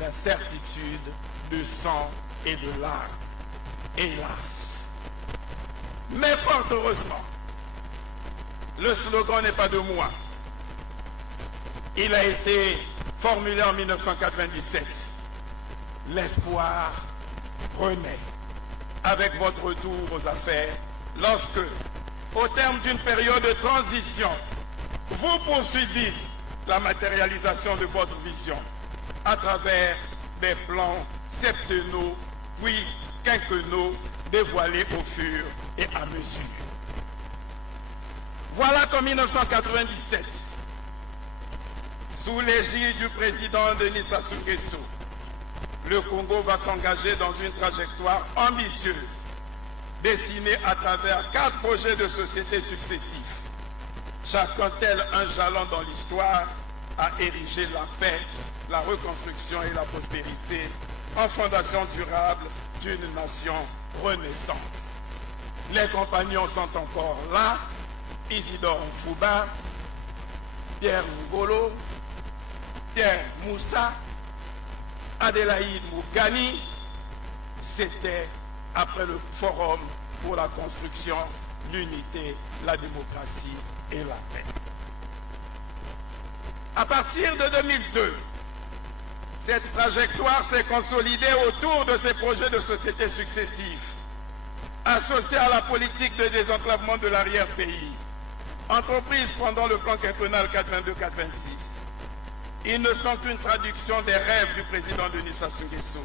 d'incertitude, de sang et de larmes. Hélas. Mais fort heureusement, le slogan n'est pas de moi. Il a été formulé en 1997. L'espoir renaît avec votre retour aux affaires lorsque, au terme d'une période de transition, vous poursuivez la matérialisation de votre vision à travers des plans septennaux puis quinquennaux dévoilés au fur et à mesure. Voilà qu'en 1997, sous l'égide du président Denis Sassou Nguesso, le Congo va s'engager dans une trajectoire ambitieuse, dessinée à travers 4 projets de société successifs, chacun tel un jalon dans l'histoire à ériger la paix, la reconstruction et la prospérité en fondation durable d'une nation renaissante. Les compagnons sont encore là, Isidore Mfouba, Pierre Ngolo, Pierre Moussa, Adélaïde Mougani. C'était après le forum pour la construction, l'unité, la démocratie et la paix. À partir de 2002, cette trajectoire s'est consolidée autour de ces projets de société successifs, associés à la politique de désenclavement de l'arrière-pays, entreprise pendant le plan quinquennal 82-86. Ils ne sont qu'une traduction des rêves du président Denis Sassou Nguesso,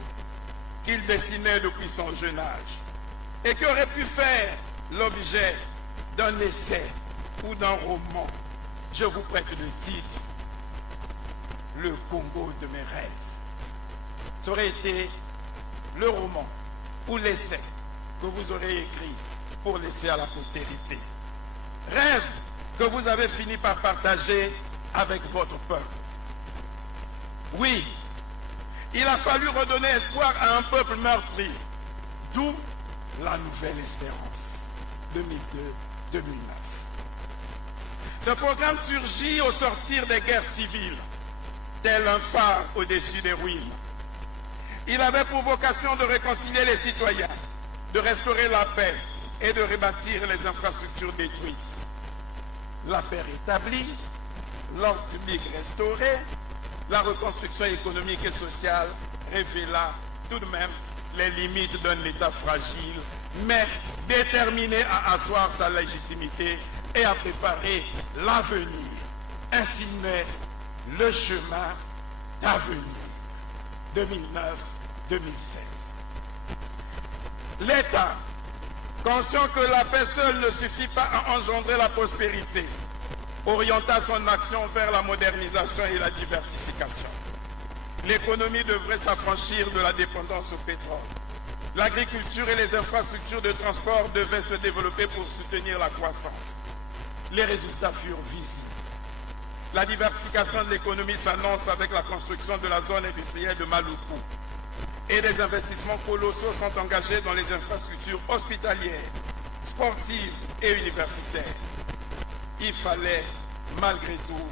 qu'il dessinait depuis son jeune âge, et qui aurait pu faire l'objet d'un essai ou d'un roman. Je vous prête le titre « Le Congo de mes rêves ». Ça aurait été le roman ou l'essai que vous aurez écrit pour laisser à la postérité. Rêve que vous avez fini par partager avec votre peuple. Oui, il a fallu redonner espoir à un peuple meurtri, d'où la nouvelle espérance, 2002-2009. Ce programme surgit au sortir des guerres civiles, tel un phare au-dessus des ruines. Il avait pour vocation de réconcilier les citoyens, de restaurer la paix et de rebâtir les infrastructures détruites. La paix rétablie, l'ordre public restauré, la reconstruction économique et sociale révéla tout de même les limites d'un État fragile, mais déterminé à asseoir sa légitimité et à préparer l'avenir. Ainsi naît le chemin d'avenir 2009-2016. L'État, conscient que la paix seule ne suffit pas à engendrer la prospérité, orienta son action vers la modernisation et la diversification. L'économie devrait s'affranchir de la dépendance au pétrole. L'agriculture et les infrastructures de transport devaient se développer pour soutenir la croissance. Les résultats furent visibles. La diversification de l'économie s'annonce avec la construction de la zone industrielle de Maluku. Et des investissements colossaux sont engagés dans les infrastructures hospitalières, sportives et universitaires. Il fallait, malgré tout,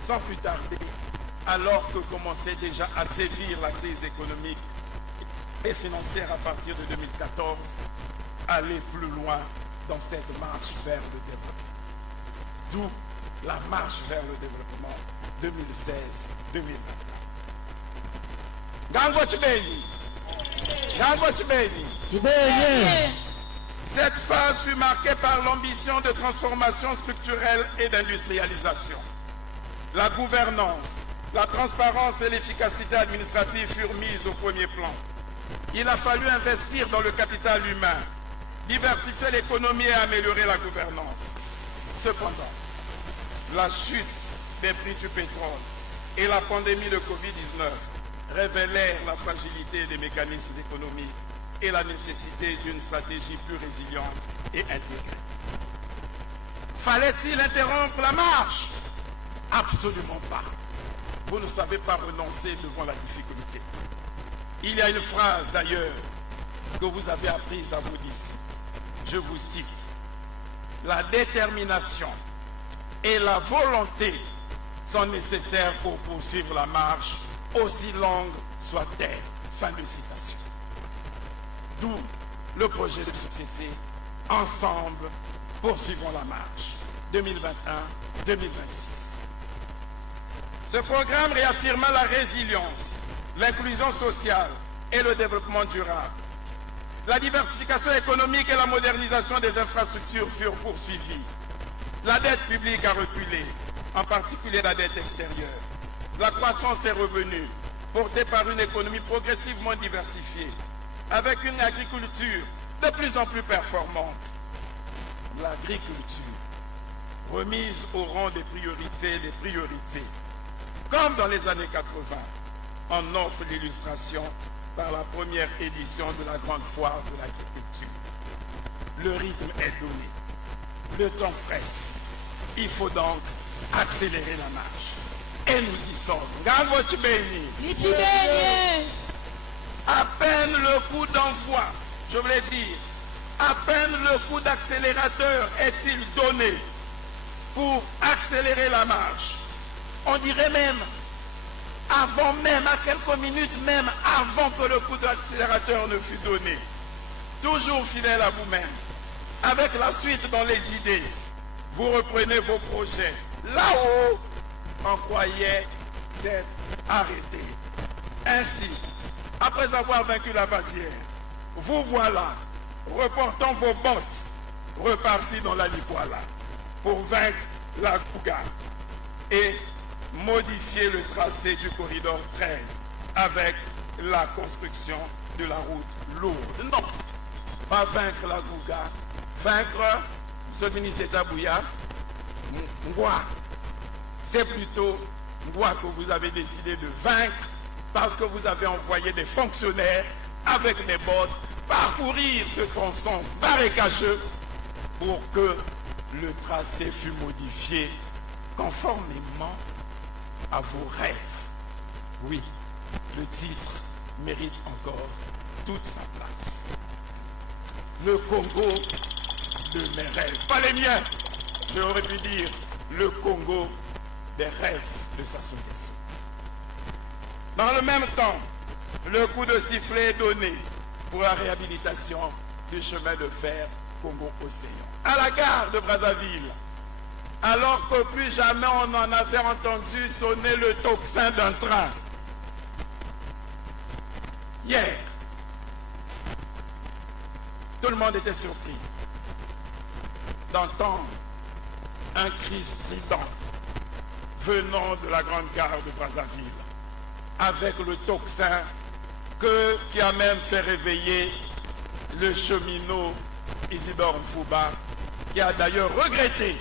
sans plus tarder, alors que commençait déjà à sévir la crise économique et financière à partir de 2014, aller plus loin dans cette marche vers le développement. D'où la marche vers le développement 2016-2021. Cette phase fut marquée par l'ambition de transformation structurelle et d'industrialisation. La gouvernance, la transparence et l'efficacité administrative furent mises au premier plan. Il a fallu investir dans le capital humain, diversifier l'économie et améliorer la gouvernance. Cependant, la chute des prix du pétrole et la pandémie de Covid-19 révélèrent la fragilité des mécanismes économiques et la nécessité d'une stratégie plus résiliente et intégrée. Fallait-il interrompre la marche? Absolument pas. Vous ne savez pas renoncer devant la difficulté. Il y a une phrase d'ailleurs que vous avez apprise à vous d'ici. Je vous cite. La détermination et la volonté sont nécessaires pour poursuivre la marche, aussi longue soit-elle. Fin de citation. D'où le projet de société Ensemble, poursuivons la marche 2021-2026. Ce programme réaffirma la résilience, l'inclusion sociale et le développement durable. La diversification économique et la modernisation des infrastructures furent poursuivies. La dette publique a reculé, en particulier la dette extérieure. La croissance est revenue, portée par une économie progressivement diversifiée, avec une agriculture de plus en plus performante. L'agriculture, remise au rang des priorités, comme dans les années 80, en offre l'illustration par la première édition de la Grande Foire de l'agriculture. Le rythme est donné, le temps presse. Il faut donc accélérer la marche. Et nous y sommes. À peine le coup d'envoi, je voulais dire, à peine le coup d'accélérateur est-il donné pour accélérer la marche. On dirait même, avant même, à quelques minutes même, avant que le coup d'accélérateur ne fût donné. Toujours fidèle à vous-même, avec la suite dans les idées, vous reprenez vos projets. Là-haut, on croyait s'être arrêté. Ainsi, après avoir vaincu la Bavière, vous voilà, reportant vos bottes, repartis dans la Likwala pour vaincre la Kouga et modifier le tracé du corridor 13 avec la construction de la route lourde. Non, pas vaincre la Kouga, vaincre, monsieur le ministre d'État Bouya, Ngwa. C'est plutôt Ngwa que vous avez décidé de vaincre parce que vous avez envoyé des fonctionnaires avec des bottes parcourir ce tronçon marécageux pour que le tracé fût modifié conformément à vos rêves. Oui, le titre mérite encore toute sa place. Le Congo de mes rêves, pas les miens. J'aurais pu dire le Congo des rêves de Sassou Nguesso. Dans le même temps, le coup de sifflet est donné pour la réhabilitation du chemin de fer Congo-Océan. À la gare de Brazzaville, alors que plus jamais on en avait entendu sonner le tocsin d'un train. Hier, tout le monde était surpris d'entendre un cri strident venant de la grande gare de Brazzaville, avec le tocsin qui a même fait réveiller le cheminot Isidore Mfouba, qui a d'ailleurs regretté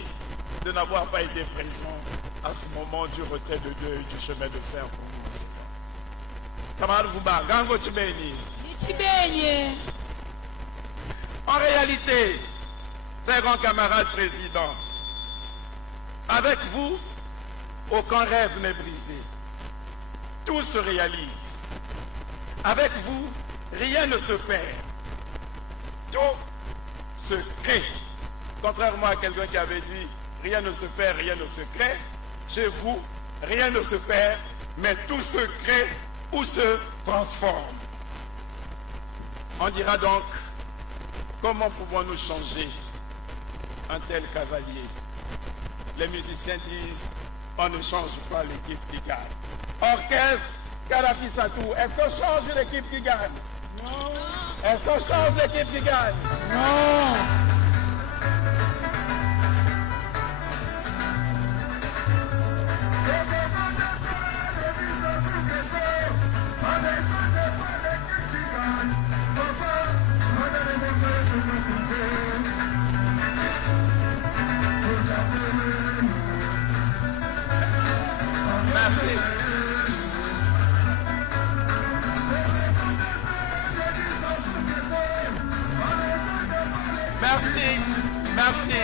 de n'avoir pas été présent à ce moment du retrait de deuil du chemin de fer pour nous. Camarade Mfouba, Gango Tibeni. En réalité, très grand camarade président, avec vous, aucun rêve n'est brisé. Tout se réalise. Avec vous, rien ne se perd. Tout se crée. Contrairement à quelqu'un qui avait dit rien ne se perd, rien ne se crée. Chez vous, rien ne se perd, mais tout se crée ou se transforme. On dira donc, comment pouvons-nous changer un tel cavalier? Les musiciens disent, on ne change pas l'équipe qui gagne. Orchestre, Kadhafi Satou, est-ce qu'on change l'équipe qui gagne? Non. Est-ce qu'on change l'équipe qui gagne? Non. Merci. Merci, merci,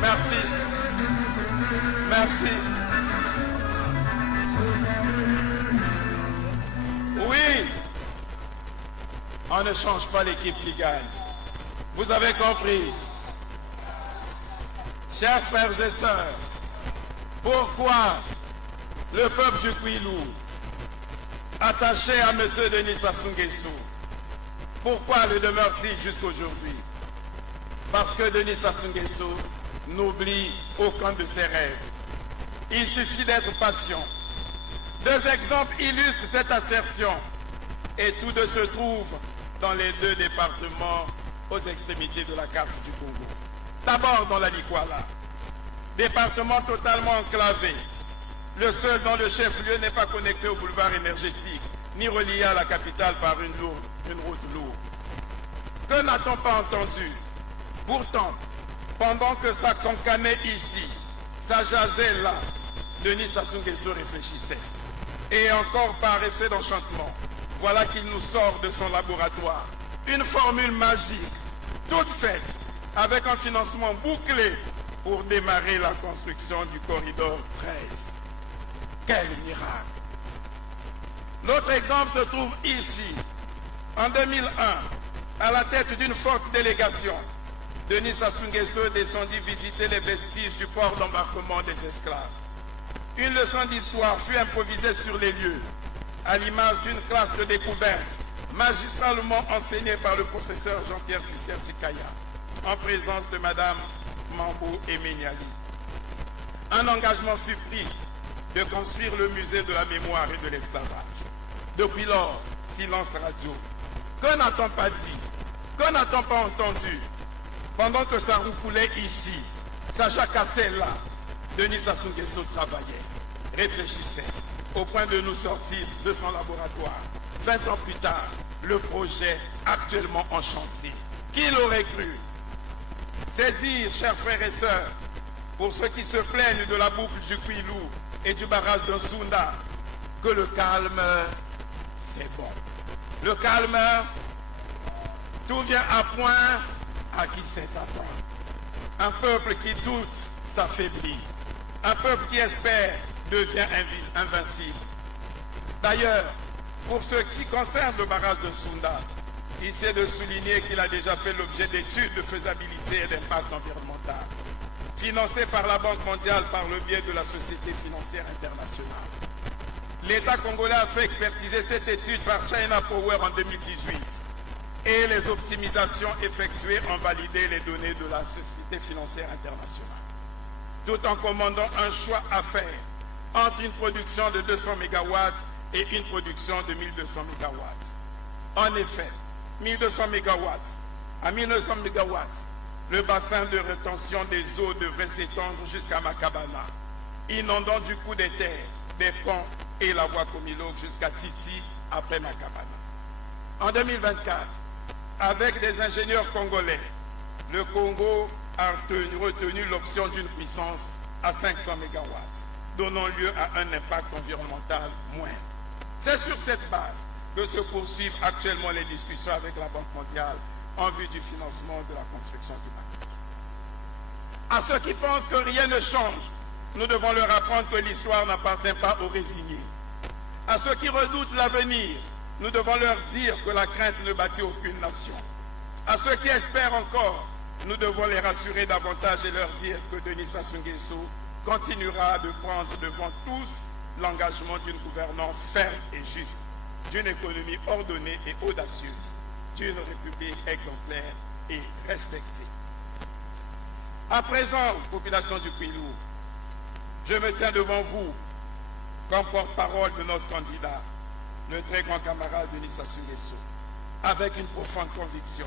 merci, merci. Oui, on ne change pas l'équipe qui gagne. Vous avez compris. Chers frères et sœurs, pourquoi le peuple du Kwilu, attaché à M. Denis Sassou Nguesso, pourquoi le demeure-t-il jusqu'aujourd'hui? Parce que Denis Sassou Nguesso n'oublie aucun de ses rêves. Il suffit d'être patient. Deux exemples illustrent cette assertion, et tous deux se trouvent dans les deux départements aux extrémités de la carte du Congo. D'abord dans la Likwala, département totalement enclavé, le seul dont le chef-lieu n'est pas connecté au boulevard énergétique, ni relié à la capitale par une route lourde. Que n'a-t-on pas entendu? Pourtant, pendant que ça cancanait ici, ça jasait là, Denis Sassou Nguesso réfléchissait. Et encore par effet d'enchantement, voilà qu'il nous sort de son laboratoire une formule magique, toute faite, avec un financement bouclé pour démarrer la construction du corridor 13. Quel miracle! L'autre exemple se trouve ici. En 2001, à la tête d'une forte délégation, Denis Sassou Nguesso descendit visiter les vestiges du port d'embarquement des esclaves. Une leçon d'histoire fut improvisée sur les lieux, à l'image d'une classe de découverte, magistralement enseignée par le professeur Jean-Pierre Tshisekedi, en présence de Madame Mambo Emeniali. Un engagement fut pris de construire le musée de la mémoire et de l'esclavage. Depuis lors, silence radio. Que n'a-t-on pas dit? Que n'a-t-on pas entendu? Pendant que ça roucoulait ici, ça jacassait là, Denis Sassou Nguesso travaillait, réfléchissait, au point de nous sortir de son laboratoire. 20 ans plus tard, le projet actuellement en chantier. Qui l'aurait cru? C'est dire, chers frères et sœurs, pour ceux qui se plaignent de la boucle du Kwilu et du barrage de Sunda, que le calme, c'est bon. Le calme, tout vient à point à qui sait attendre. Un peuple qui doute s'affaiblit. Un peuple qui espère devient invincible. D'ailleurs, pour ce qui concerne le barrage de Sunda, il s'est de souligner qu'il a déjà fait l'objet d'études de faisabilité et d'impact environnemental, financées par la Banque mondiale par le biais de la Société financière internationale. L'État congolais a fait expertiser cette étude par China Power en 2018 et les optimisations effectuées ont validé les données de la Société financière internationale. tout en commandant un choix à faire entre une production de 200 MW et une production de 1200 MW. En effet, 1200 MW à 1900 MW, le bassin de rétention des eaux devrait s'étendre jusqu'à Makabana, inondant du coup des terres, des ponts et la voie Komilog jusqu'à Titi après Makabana. En 2024, avec des ingénieurs congolais, le Congo a retenu l'option d'une puissance à 500 MW, donnant lieu à un impact environnemental moindre. C'est sur cette base que se poursuivent actuellement les discussions avec la Banque mondiale en vue du financement de la construction du bac. À ceux qui pensent que rien ne change, nous devons leur apprendre que l'histoire n'appartient pas aux résignés. À ceux qui redoutent l'avenir, nous devons leur dire que la crainte ne bâtit aucune nation. À ceux qui espèrent encore, nous devons les rassurer davantage et leur dire que Denis Sassou Nguesso continuera de prendre devant tous l'engagement d'une gouvernance ferme et juste, d'une économie ordonnée et audacieuse, d'une république exemplaire et respectée. À présent, population du Kwilu, je me tiens devant vous comme porte-parole de notre candidat, le très grand camarade Denis Sassou Nguesso, avec une profonde conviction.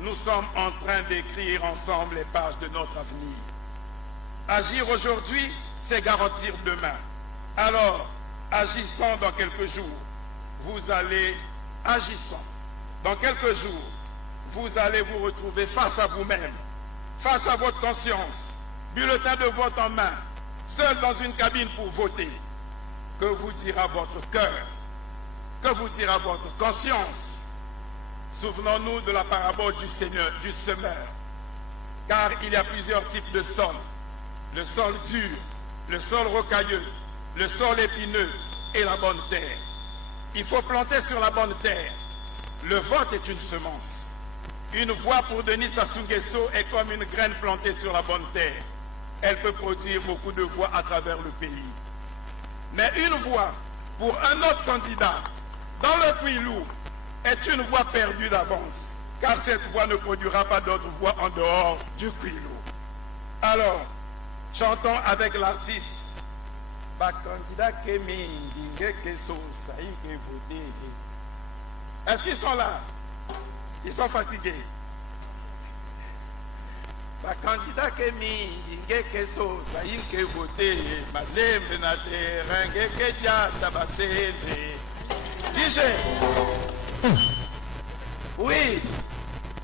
Nous sommes en train d'écrire ensemble les pages de notre avenir. Agir aujourd'hui, c'est garantir demain. Alors, agissons dans quelques jours. Agissons. Dans quelques jours, vous allez vous retrouver face à vous-même, face à votre conscience, bulletin de vote en main, seul dans une cabine pour voter. Que vous dira votre cœur? Que vous dira votre conscience? Souvenons-nous de la parabole du Seigneur, du semeur. Car il y a plusieurs types de sols. Le sol dur, le sol rocailleux, le sol épineux et la bonne terre. Il faut planter sur la bonne terre. Le vote est une semence. Une voix pour Denis Sassou Nguesso est comme une graine plantée sur la bonne terre. Elle peut produire beaucoup de voix à travers le pays. Mais une voix pour un autre candidat dans le Kwilu est une voix perdue d'avance, car cette voix ne produira pas d'autres voix en dehors du Kwilu. Alors, chantons avec l'artiste. Est-ce qu'ils sont là? Ils sont fatigués. Candidat que mingi que so ça il que voter malembe na terrain que dia tabasende DJ oui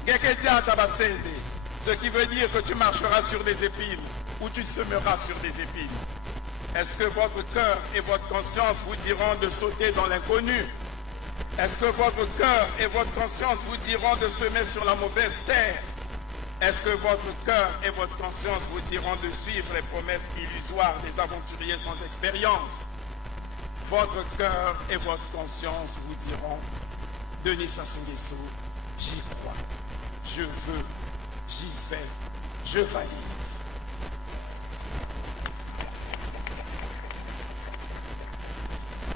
que dia tabasende, ce qui veut dire que tu marcheras sur des épines ou tu semeras sur des épines. Est-ce que votre cœur et votre conscience vous diront de sauter dans l'inconnu? Est-ce que votre cœur et votre conscience vous diront de semer sur la mauvaise terre? Est-ce que votre cœur et votre conscience vous diront de suivre les promesses illusoires des aventuriers sans expérience? Votre cœur et votre conscience vous diront, Denis Sassou Nguesso, j'y crois, je veux, j'y vais, je valide.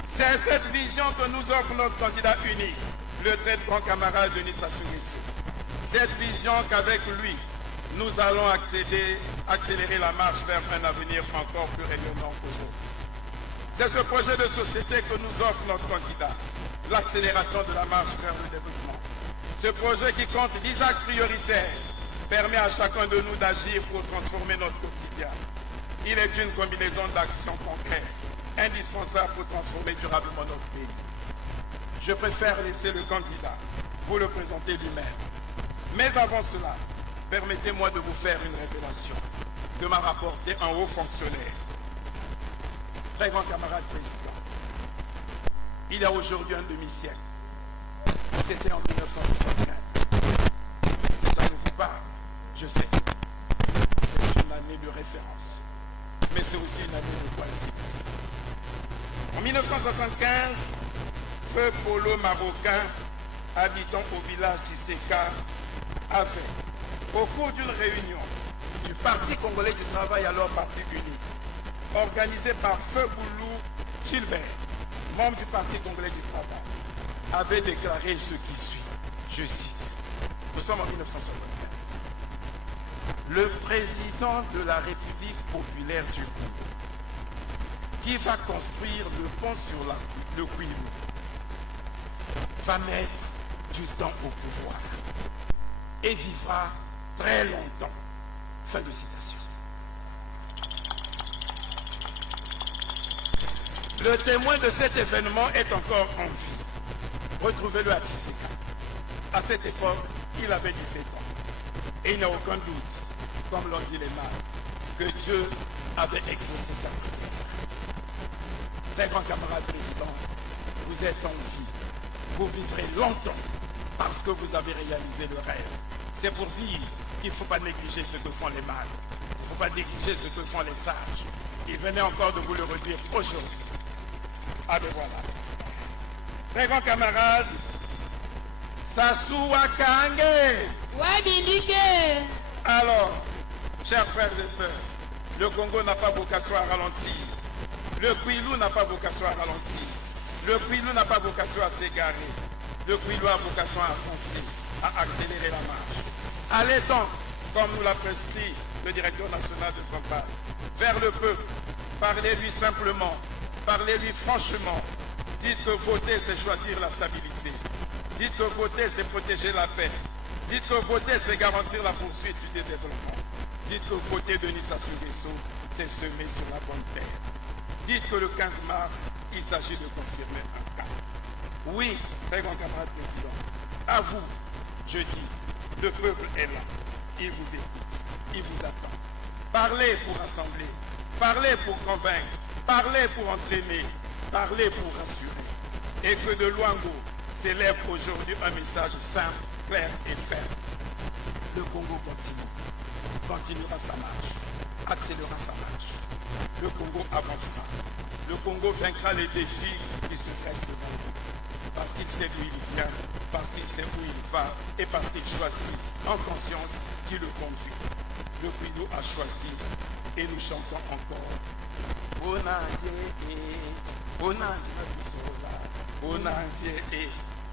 C'est cette vision que nous offre notre candidat unique, le très grand camarade Denis Sassou Nguesso. Cette vision qu'avec lui, nous allons accélérer la marche vers un avenir encore plus rayonnant qu'aujourd'hui. C'est ce projet de société que nous offre notre candidat, l'accélération de la marche vers le développement. Ce projet qui compte 10 axes prioritaires permet à chacun de nous d'agir pour transformer notre quotidien. Il est une combinaison d'actions concrètes, indispensable pour transformer durablement notre pays. Je préfère laisser le candidat vous le présenter lui-même. Mais avant cela, permettez-moi de vous faire une révélation que m'a rapporté un haut fonctionnaire. Très grand camarade président, il y a aujourd'hui un demi-siècle, c'était en 1975. Cette année vous parle, je sais, c'est une année de référence, mais c'est aussi une année de coïncidence. En 1975, feu Polo Marocain, habitant au village d'Iseka, avait, au cours d'une réunion du Parti congolais du travail, alors Parti unique, organisée par Feu Boulou Gilbert, membre du Parti congolais du travail, avait déclaré ce qui suit, je cite, nous sommes en 1975. le président de la République populaire du Congo, qui va construire le pont sur le Kwilu, va mettre du temps au pouvoir et vivra très longtemps. Fin de citation. Le témoin de cet événement est encore en vie. Retrouvez-le à Tseka. À cette époque, il avait 17 ans. Et il n'y a aucun doute, comme l'ont dit les mages, que Dieu avait exaucé sa prière. Très grand camarade président, vous êtes en vie. Vous vivrez longtemps parce que vous avez réalisé le rêve. C'est pour dire qu'il ne faut pas négliger ce que font les mages. Il ne faut pas négliger ce que font les sages. Il venait encore de vous le redire aujourd'hui. Ah ben voilà. Très grand camarade, Sassou Akange. Ouais, Bindike. Alors, chers frères et sœurs, le Congo n'a pas vocation à ralentir. Le Kwilu n'a pas vocation à ralentir. Le Kwilu n'a pas vocation à s'égarer. Le Kwilu a vocation à avancer, à accélérer la marche. Allez donc, comme nous l'a prescrit le directeur national de campagne, vers le peuple. Parlez-lui simplement. Parlez-lui franchement. Dites que voter, c'est choisir la stabilité. Dites que voter, c'est protéger la paix. Dites que voter, c'est garantir la poursuite du développement. Dites que voter Denis Sassou Nguesso, c'est semer sur la bonne terre. Dites que le 15 mars, il s'agit de confirmer un cap. Oui, très grand camarade président, à vous, je dis, le peuple est là. Il vous écoute, il vous attend. Parlez pour rassembler, parlez pour convaincre, parlez pour entraîner, parlez pour rassurer. Et que de Luango s'élève aujourd'hui un message simple, clair et ferme. Le Congo continuera sa marche, accélérera sa marche. Le Congo avancera. Le Congo vaincra les défis qui se dressent devant lui. Parce qu'il sait d'où il vient, parce qu'il sait où il va et parce qu'il choisit en conscience qui le conduit. Le Kwilu a choisi et nous chantons encore.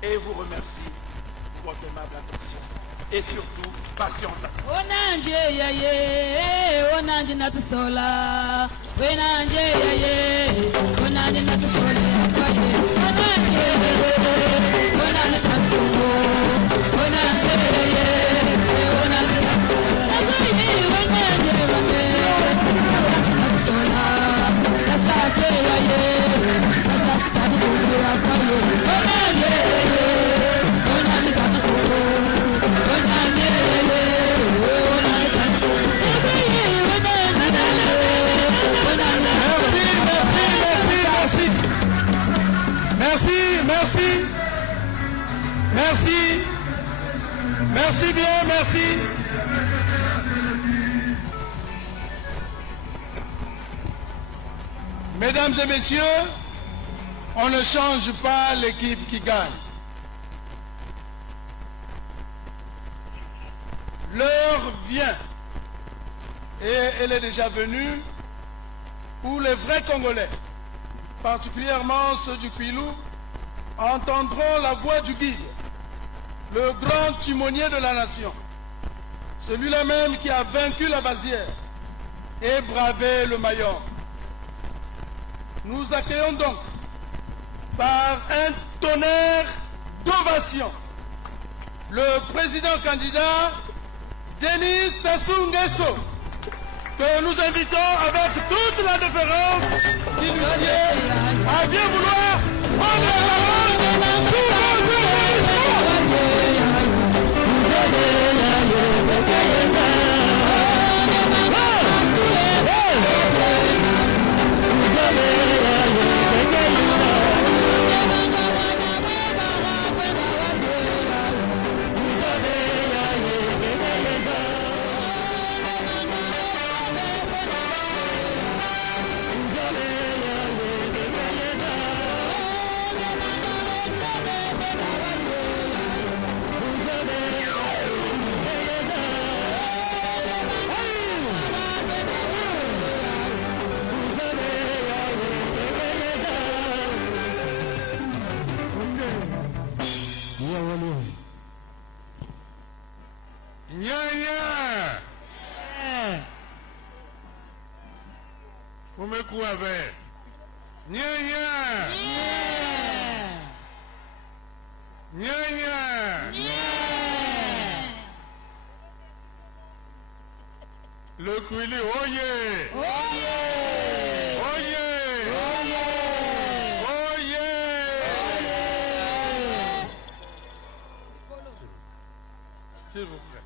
Et vous remercie pour votre aimable attention. Et surtout, patiente. Onanje ya ye, onanje natusola. Onanje ya ye, onanje natusola. Onanje ya ye, onanje natusola. Onanje ya ye, onanje natusola. Onanje ya ye, asas natusola. Asas ya ye, asas natusola. Onanje ya ye, onanje natusola. Merci bien, merci. Mesdames et messieurs, on ne change pas l'équipe qui gagne. L'heure vient, et elle est déjà venue, où les vrais Congolais, particulièrement ceux du Kwilu, entendront la voix du guide, le grand timonier de la nation, celui-là même qui a vaincu la Bavière et bravé le Mayombe. Nous accueillons donc par un tonnerre d'ovation le président candidat Denis Sassou Nguesso, que nous invitons avec toute la déférence qui nous tient à bien vouloir prendre la parole sous vos applaudissements. Vous me croyez? Nya nya. Nya nya. Le Kwili, oye. Oye. Oye. S'il vous plaît.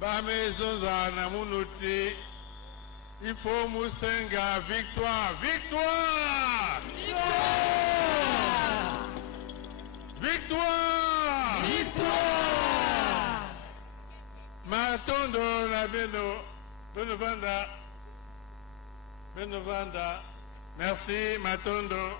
Ba maison za na munuti. Il faut Mustenga victoire, victoire. Victoire. Victoire. Matondo na Benovanda. Benovanda. Merci, Matondo.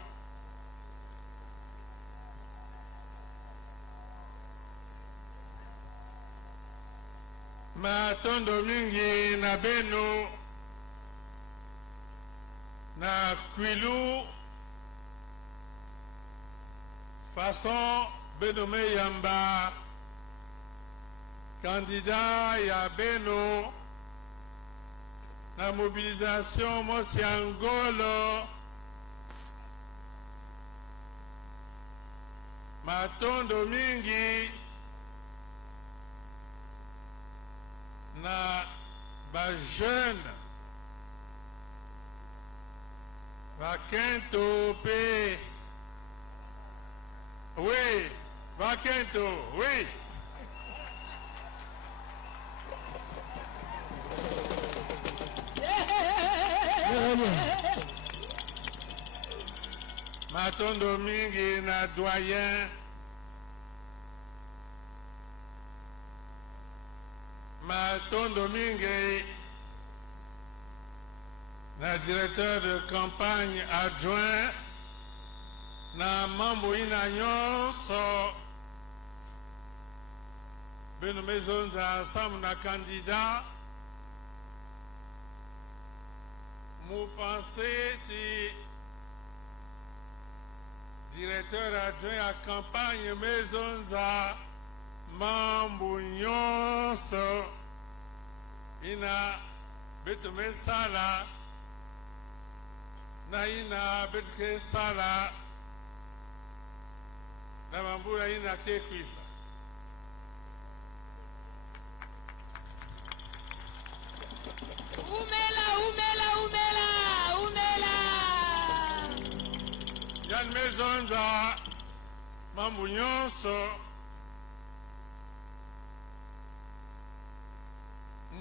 Matondo mingi na Beno, na Kwilu, façon Benome Yamba, candidat ya Beno, la mobilisation Mosiangolo, Matondo mingi na ba jeune ba Kento pe oui ba Kento oui Matondo mingi na doyen Matondo mingi na directeur de campagne adjoint na mambo ina nyonso beno maison ensemble na candidat mu pensez ti directeur adjoint à campagne maison za mambo nyonso ina betume sala na ina betke sala na mambura ina kekwisa umela yan maison za mambo nyonso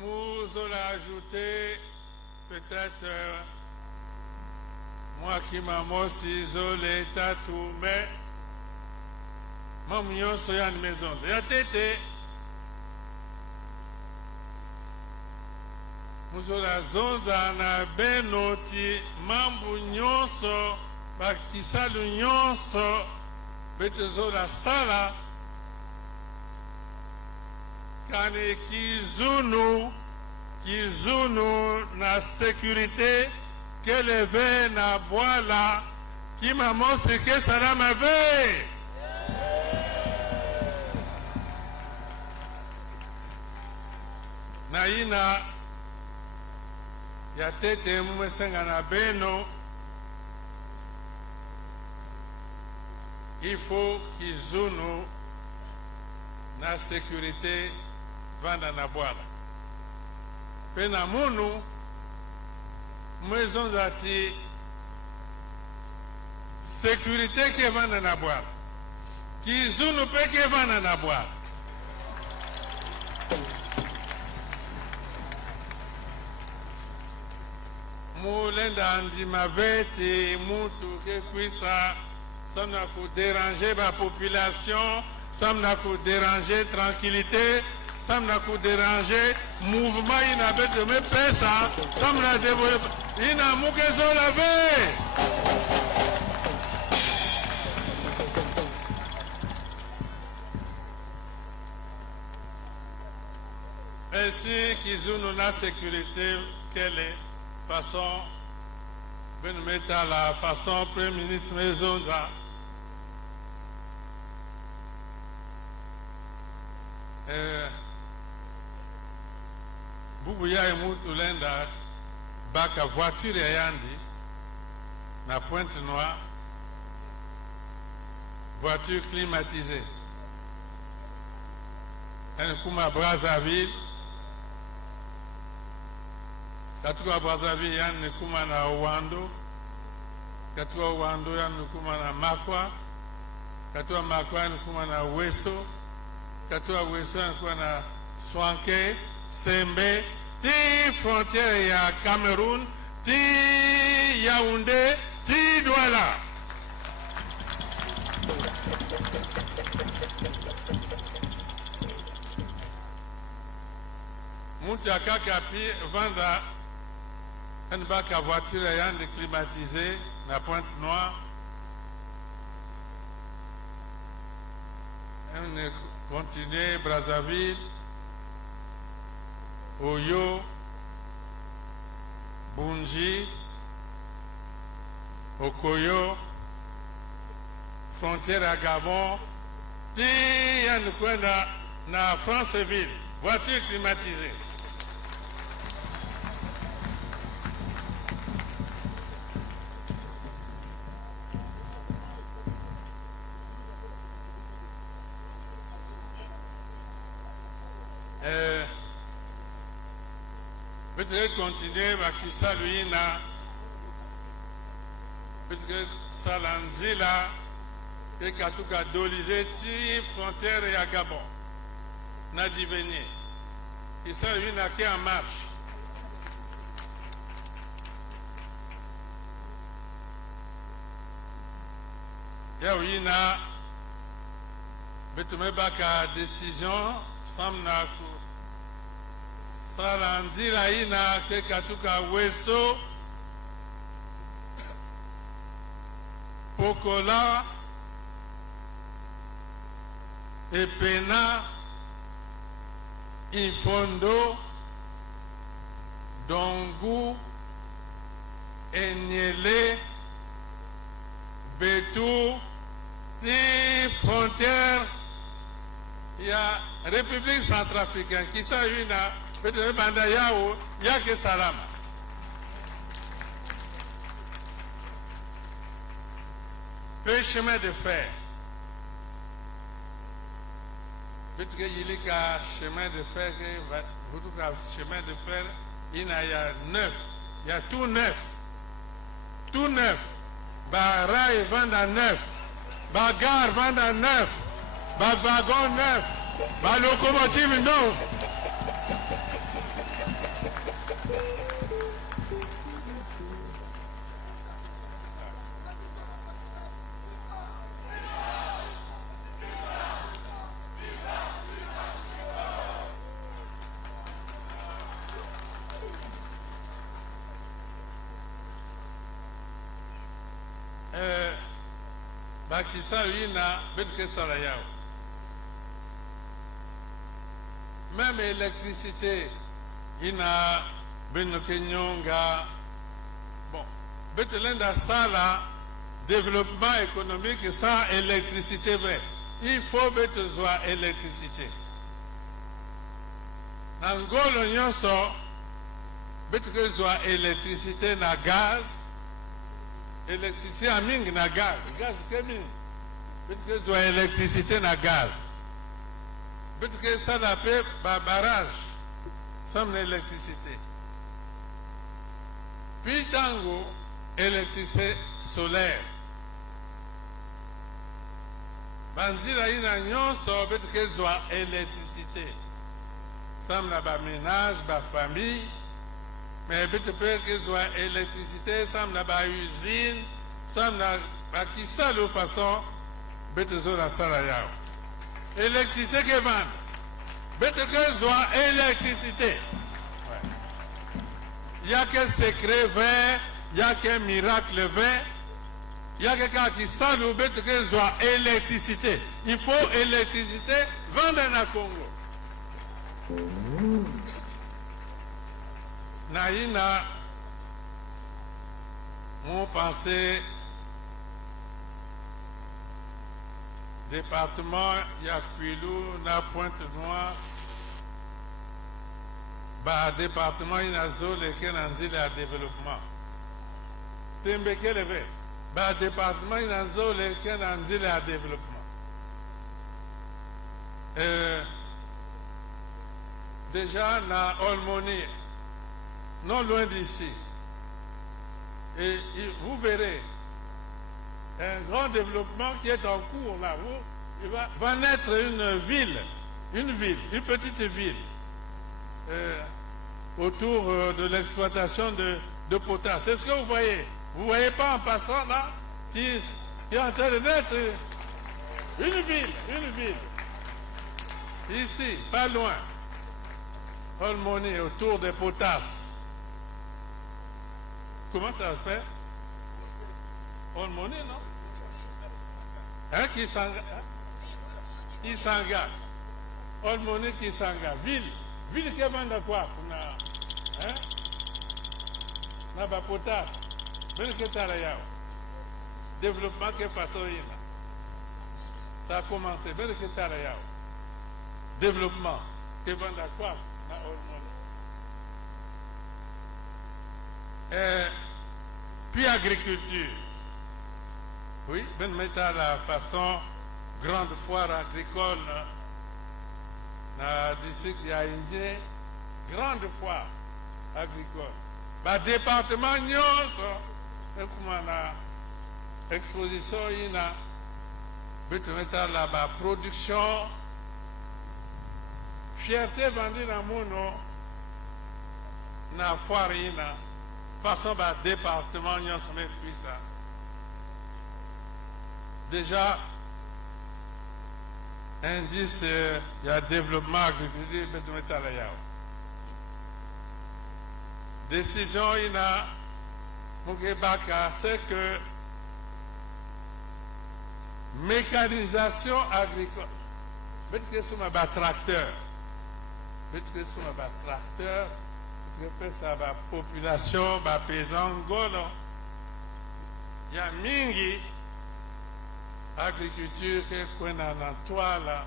nous allons ajouter peut-être moi qui m'en suis isolé tatou mais mambo nyonso ya maison ya tete muzola zonza na benoti mambo nyonso bakisalu nyonso betezola sala kane kizunu na sécurité keleve na bwala kimamosi ke salama ve na ina ya tete mumesenga na beno il faut kizunu na sécurité vanda na bwala pe na munu maison zati sécurité ke vanda na bwala kizunu pe ke vanda na bwala mulenda ndima veti mutu ke kwisa samna ku déranger ba population samna ku déranger tranquillité samna ku déranger mouvement ina bete me pesa samna développer ina mukezo lave ainsi qu'ils ont la sécurité quelle est façon ben mettre à la façon premier ministre maison Bubuya et Moutulenda, baka voiture et yandi, na Pointe-Noire, voiture climatisée. Un kuma Brazzaville, katua Brazzaville yan kuma na Ouando, katua Ouando yan kuma na Makwa, katua Makwa yan kuma na Weso, katua Weso yan kuma na Swanke, Sembe, ti frontière ya Cameroun, ti Yaoundé, ti Douala. Moutiaka Kapi vendre un bac à voiture ayant climatisé la Pointe-Noire. On continue Brazzaville, Oyo, Bunji, Okoyo, frontière à Gabon, ti yan coin na Franceville, voiture climatisée. Peut-être continuer, qui salue na, peut-être salanzi là, et katuka dolisé ti frontière et à Gabon, na diveni, qui salue na qui en marche. Ya oui na, betume baka décision, sam na salanzira ina ke katuka Weso, Pokola, Epena, Infondo, Dongu, Enyele, Betou, les frontières, il y a République centrafricaine qui s'agit là. Peut-être Bandayao, il n'y a que Salama. Le chemin de fer. Peut-être qu'il y a un chemin de fer, chemin de fer, il y a 9. Il y a tout neuf. Tout neuf. Bah, rail vend à 9. Bah, gare vend à 9. Bah, wagon 9. Bah, locomotive non. Bakisa Wina, Betke Salayao. Même l'électricité, il y a Benokenyonga. Bon, Betelenda Sala, développement économique sans électricité vrai. Il faut besoin d'électricité. Angolo Nyonso, besoin d'électricité na gaz. Électricité à ming na gaz. Gaz kemi. Peut-être que électricité na gaz. Peut-être que ça l'appelle barrage. Sans l'électricité. Puis tango, électricité solaire. Banzira ina nyonso peut-être que soit électricité. Sans la ménage, la famille. Mais peut-être que soit électricité, ça me la usine, ça me la qui ça de façon, peut-être la salariale. Électricité qui vend, peut-être que soit électricité. Il n'y a qu'un secret vert, il n'y a qu'un miracle vert, il y a quelqu'un qui ça de peut-être que soit électricité. Il faut électricité vendre à Congo. Naïna, mon pensée département Yakuilu na Pointe-Noire ba département inazo leke na nzela ya développement tembekeleve ba département inazo leke na nzela ya développement déjà na Olmoni non loin d'ici et vous verrez un grand développement qui est en cours là où il va naître une petite ville autour de l'exploitation de potasse. C'est ce que vous voyez. Vous ne voyez pas en passant là qui est en train de naître une ville. Ici, pas loin. Olmoni, autour des potasses. Comment ça se fait? Olmoni, non? Hein, Kisanga. Olmoni, Kisanga. Ville qui est de quoi? Hein? Na ba potasse. Ben que tarayao. Développement que façon yina. Ça a commencé. Ben que tarayao. Développement que de quoi? Na Olmoni. Puis agriculture. Oui, ben mettre à la façon grande foire agricole d'ici qu'il y a une grande foire agricole. Bah département nyonso comme na exposition ina ben mettre à la production fierté vendue dans mono na foire ina façon bah département nyonso mais puis ça. Déjà, indice, il y a développement agriculture, décision, il y a c'est que mécanisation agricole, que c'est un tracteur, la population, la paysan, il y a mingi. Agriculture que kwena na toile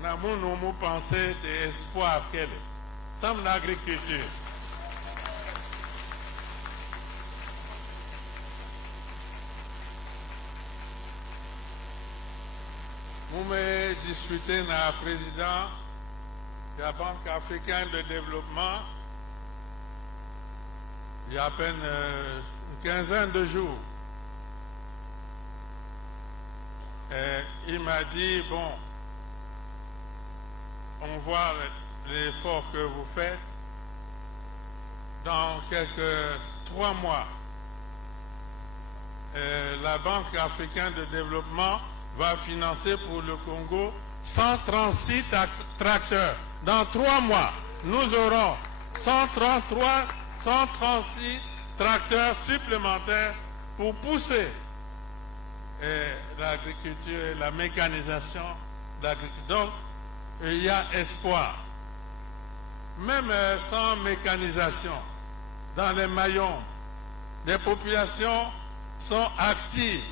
na munu mu penser de espoir quel sam l'agriculture nous me discuter na président de la Banque africaine de développement il y a à peine une quinzaine de jours. Il m'a dit, bon, on voit l'effort que vous faites. Dans quelques 3 mois, la Banque africaine de développement va financer pour le Congo 136 tracteurs. Dans 3 mois, nous aurons 136 tracteurs supplémentaires pour pousser l'agriculture et la mécanisation de l'agriculture. Donc, il y a espoir. Même sans mécanisation, dans les maillons, les populations sont actives.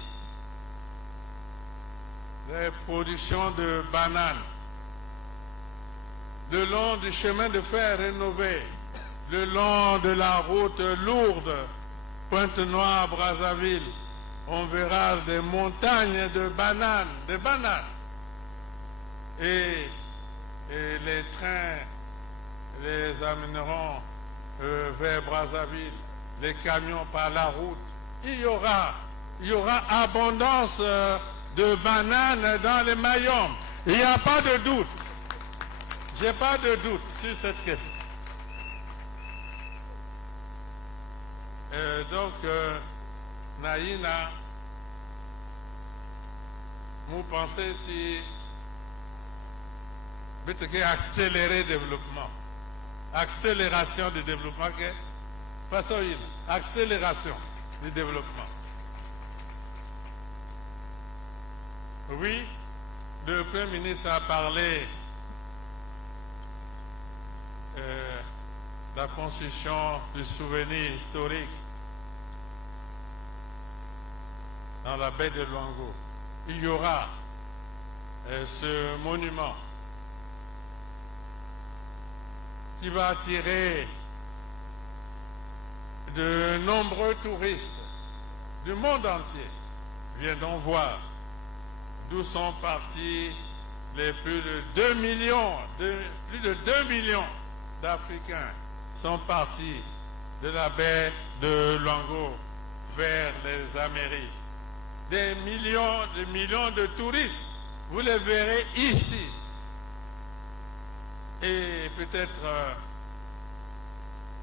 Les productions de bananes, le long du chemin de fer rénové, le long de la route lourde, Pointe-Noire, Brazzaville, on verra des montagnes de bananes, et les trains les amèneront vers Brazzaville, les camions par la route. Il y aura abondance de bananes dans les Mayombe. Il n'y a pas de doute. J'ai pas de doute sur cette question. Donc, Naïna, vous pensez que accélérer le développement, accélération du développement, accélération du développement. Oui, le Premier ministre a parlé de la construction du souvenir historique dans la baie de Luango. il y aura ce monument qui va attirer de nombreux touristes du monde entier. Viendront voir d'où sont partis les plus de 2 millions, plus de 2 millions d'Africains sont partis de la baie de Luango vers les Amériques. Des millions de touristes, vous les verrez ici. Et peut-être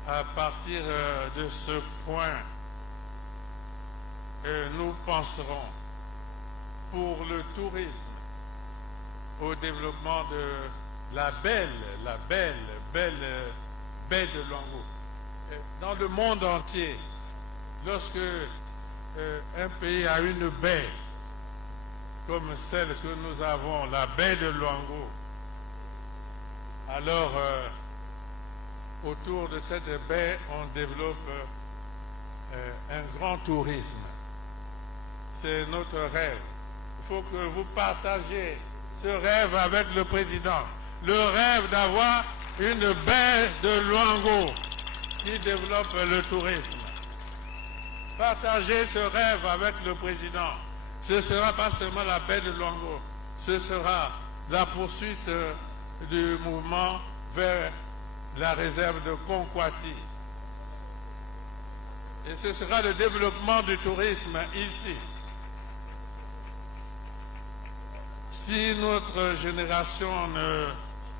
à partir de ce point, nous penserons pour le tourisme au développement de la belle baie de Luango. Dans le monde entier, lorsque un pays a une baie comme celle que nous avons, la baie de Luango, alors autour de cette baie, on développe un grand tourisme. C'est notre rêve. Il faut que vous partagiez ce rêve avec le président. Le rêve d'avoir une baie de Luango qui développe le tourisme. Partagez ce rêve avec le président. Ce ne sera pas seulement la baie de Luango, ce sera la poursuite du mouvement vers la réserve de Konkwati. Et ce sera le développement du tourisme ici. Si notre génération ne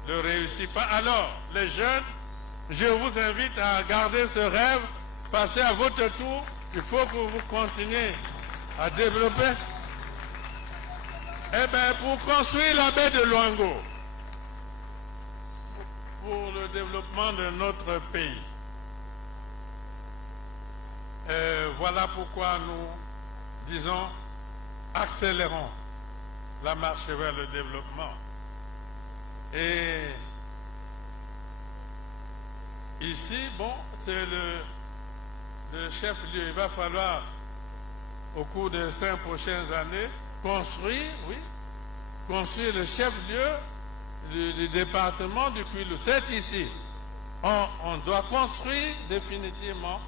le réussit pas, alors les jeunes, je vous invite à garder ce rêve, passer à votre tour. Il faut que vous continuiez à développer. Eh bien, pour construire la baie de Luango, pour le développement de notre pays. Voilà pourquoi nous disons, accélérons la marche vers le développement. Et ici, bon, c'est le chef-lieu. Il va falloir, au cours des 5 prochaines années, construire le chef-lieu du département du Kwilu. C'est ici. On doit construire définitivement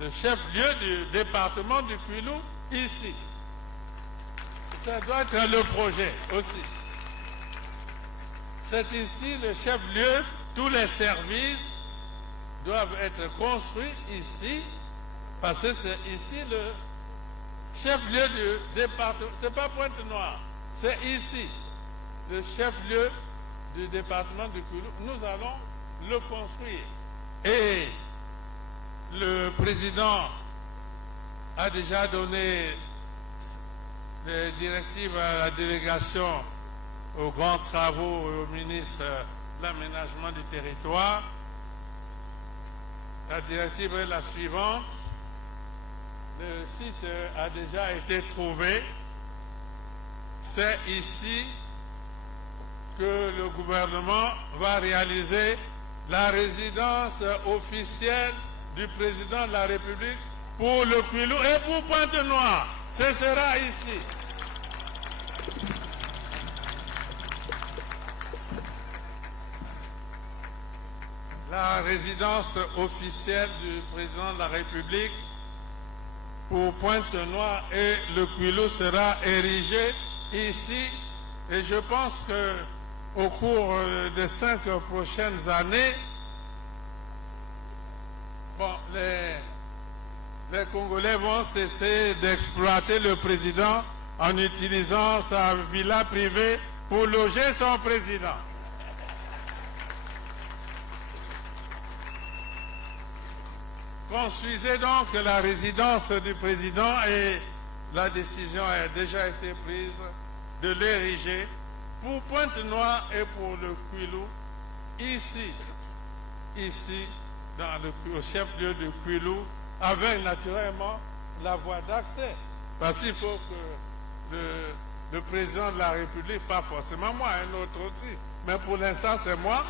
le chef-lieu du département du Kwilu ici. Ça doit être le projet aussi. C'est ici le chef-lieu. Tous les services doivent être construits ici, parce que c'est ici le chef-lieu du département. Ce n'est pas Pointe-Noire, c'est ici le chef-lieu du département du Kwilu. Nous allons le construire. Et le président a déjà donné les directives à la délégation aux grands travaux et au ministre de l'aménagement du territoire. La directive est la suivante. Le site a déjà été trouvé. C'est ici que le gouvernement va réaliser la résidence officielle du président de la République pour le Kwilu et pour Pointe-Noire. Ce sera ici. La résidence officielle du président de la République pour Pointe-Noire et le Kwilu sera érigée ici. Et je pense qu'au cours des 5 prochaines années, bon, les Congolais vont cesser d'exploiter le président en utilisant sa villa privée pour loger son président. Construisez donc la résidence du président et la décision a déjà été prise de l'ériger pour Pointe-Noire et pour le Kwilu, ici, au chef-lieu du Kwilu, avec naturellement la voie d'accès. Parce qu'il faut que le président de la République, pas forcément moi, un autre aussi, mais pour l'instant c'est moi.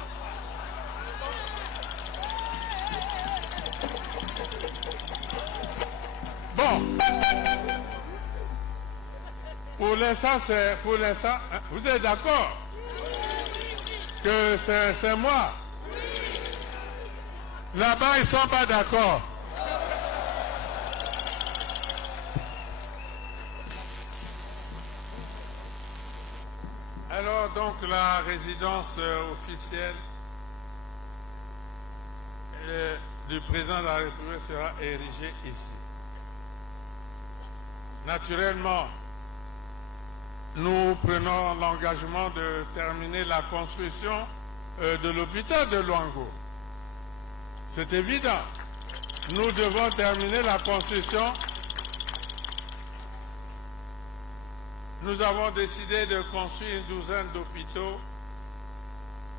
Bon, l'instant, hein, vous êtes d'accord que c'est moi? Là-bas, ils ne sont pas d'accord. Alors, donc, la résidence officielle du président de la République sera érigée ici. Naturellement, nous prenons l'engagement de terminer la construction de l'hôpital de Luango. C'est évident. Nous devons terminer la construction. Nous avons décidé de construire une douzaine d'hôpitaux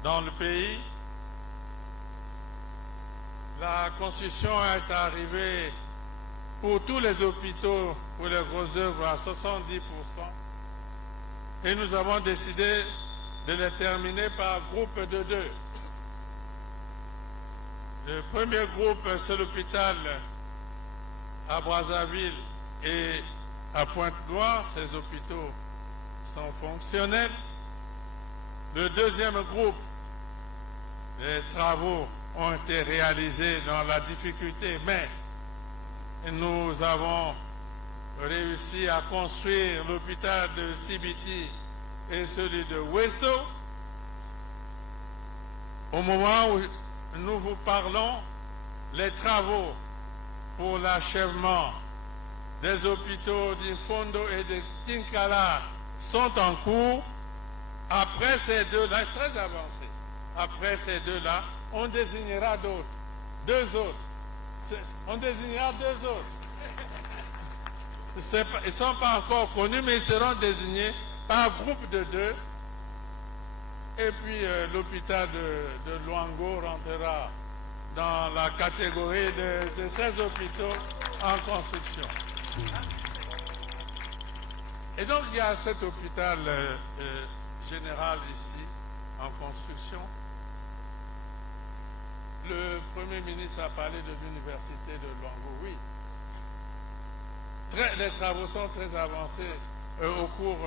dans le pays. La construction est arrivée pour tous les hôpitaux, pour les grosses œuvres, à 70%. Et nous avons décidé de les terminer par groupe de 2. Le premier groupe, c'est l'hôpital à Brazzaville et à Pointe-Noire. Ces hôpitaux sont fonctionnels. Le deuxième groupe, les travaux ont été réalisés dans la difficulté, mais nous avons réussi à construire l'hôpital de Sibiti et celui de Wesso. Au moment où nous vous parlons, les travaux pour l'achèvement des hôpitaux d'Infondo et de Kinkala sont en cours. Après ces deux-là, très avancés, après ces deux-là, on désignera d'autres, 2 autres. On désignera 2 autres. Ils ne sont pas encore connus, mais ils seront désignés par groupe de 2. Et puis l'hôpital de Luango rentrera dans la catégorie de ces hôpitaux en construction. Et donc il y a cet hôpital général ici en construction. Le Premier ministre a parlé de l'université de Luango, oui. Les travaux sont très avancés. Au cours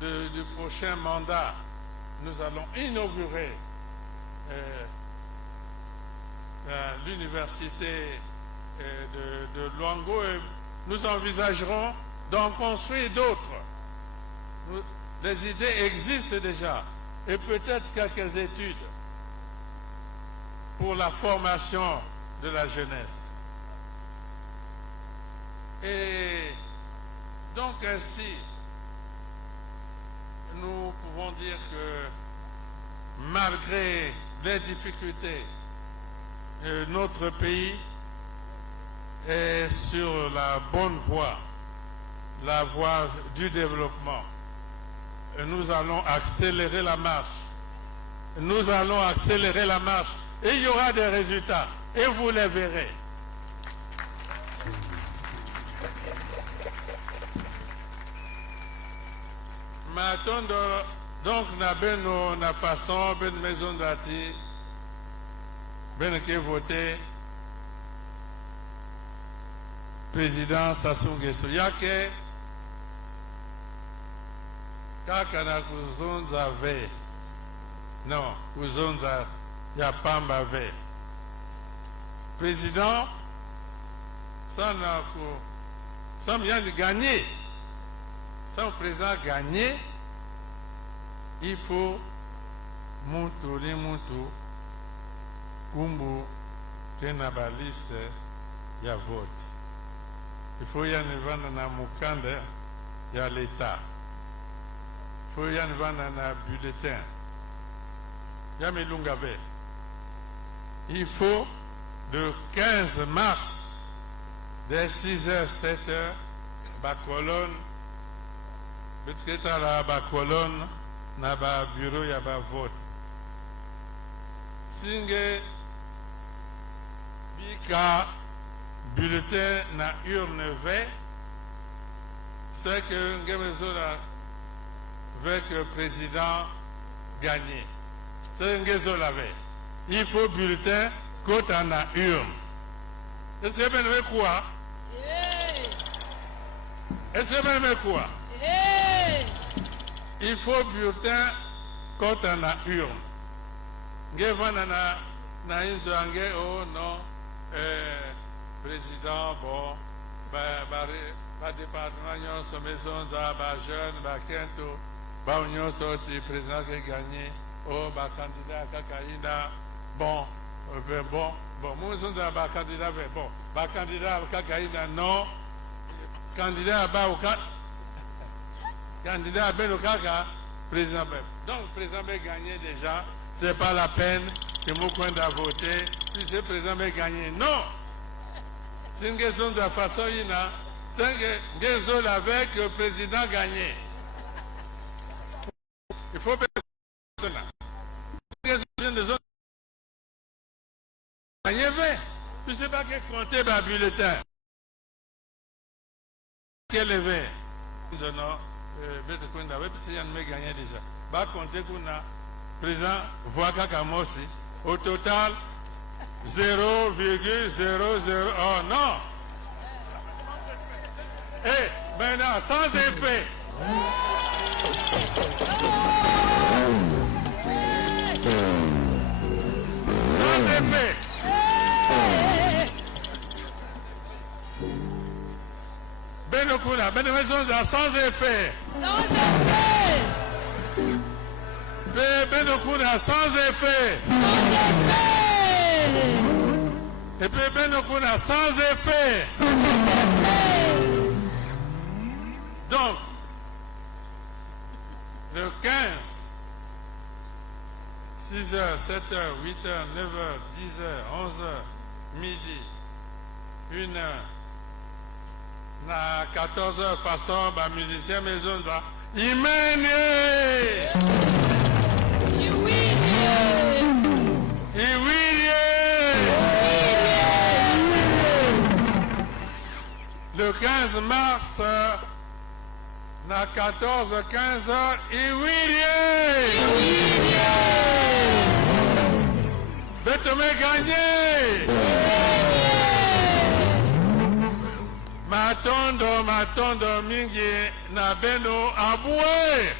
du prochain mandat, nous allons inaugurer l'université de Luango et nous envisagerons d'en construire d'autres. Les idées existent déjà et peut-être quelques études pour la formation de la jeunesse. Et donc ainsi, nous pouvons dire que malgré les difficultés, notre pays est sur la bonne voie, la voie du développement. Nous allons accélérer la marche. Nous allons accélérer la marche et il y aura des résultats et vous les verrez. Maintenant, donc, nous avons façon, une maison d'ati, qui voté, président Sassou Nguesso. Yake, kakana kuzunza ve, non, kuzunza ya pamba ve. Président, ça vient de gagner. Sans le président gagner, il faut Moutouli Moutou, Kumbu, Tenabaliste, il y a vote. Il faut y aller vendre dans Moukanda, il y a l'État. Il faut y aller vendre dans bulletin. Il y a Melungabe. Il faut le 15 mars, dès 6h, 7h, Bacolone, Betketa la Bacolone, na ba bureau ya ba vote. Singe bika bulletin na urne V, c'est que Ngemezola veut que le président gagne. C'est Ngemezola veut. Il faut bulletin côte na urne. Est-ce que vous veut quoi? Est-ce que vous veut quoi? il faut bulletin quand on a urne. Ngevana na inzange oh non président bon ba département nyonso maison da ba jeune ba kento ba nyonso ti président qui gagné oh ba candidat kakaina bon maison da ba candidat bon ba candidat kakaina non candidat ba au candidat ben au kaka président donc le président va gagner déjà. C'est pas la peine que Moukwenda a voté, puis le président va gagner. Non! C'est une question de la façon, c'est une question avec le président gagné. Il faut pas c'est une question de zone gagné 20. Puis c'est pas que compter le bulletin. Quel est 20? Non, Moukwenda, puis c'est un gagné déjà. Bah, compter qu'on a. Président Voaka-Kamosi, au total 0,00. Oh non! Eh, maintenant, sans effet. Sans effet. Benokuna, Benemaison, sans effet. Sans effet. Benokuna sans effet. Sans effet. Et puis Benokuna sans effet. Donc, le 15, 6h, 7h, 8h, 9h, 10h, 11h, midi, 1h, na 14h, façon, bah, musicien maison, là, le 15 mars, na 14, 15 heures, Betomé gagné. Matondo mingi na beno aboué.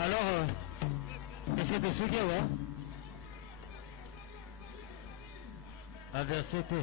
Alors, est-ce que tu sais quoi? Adversité.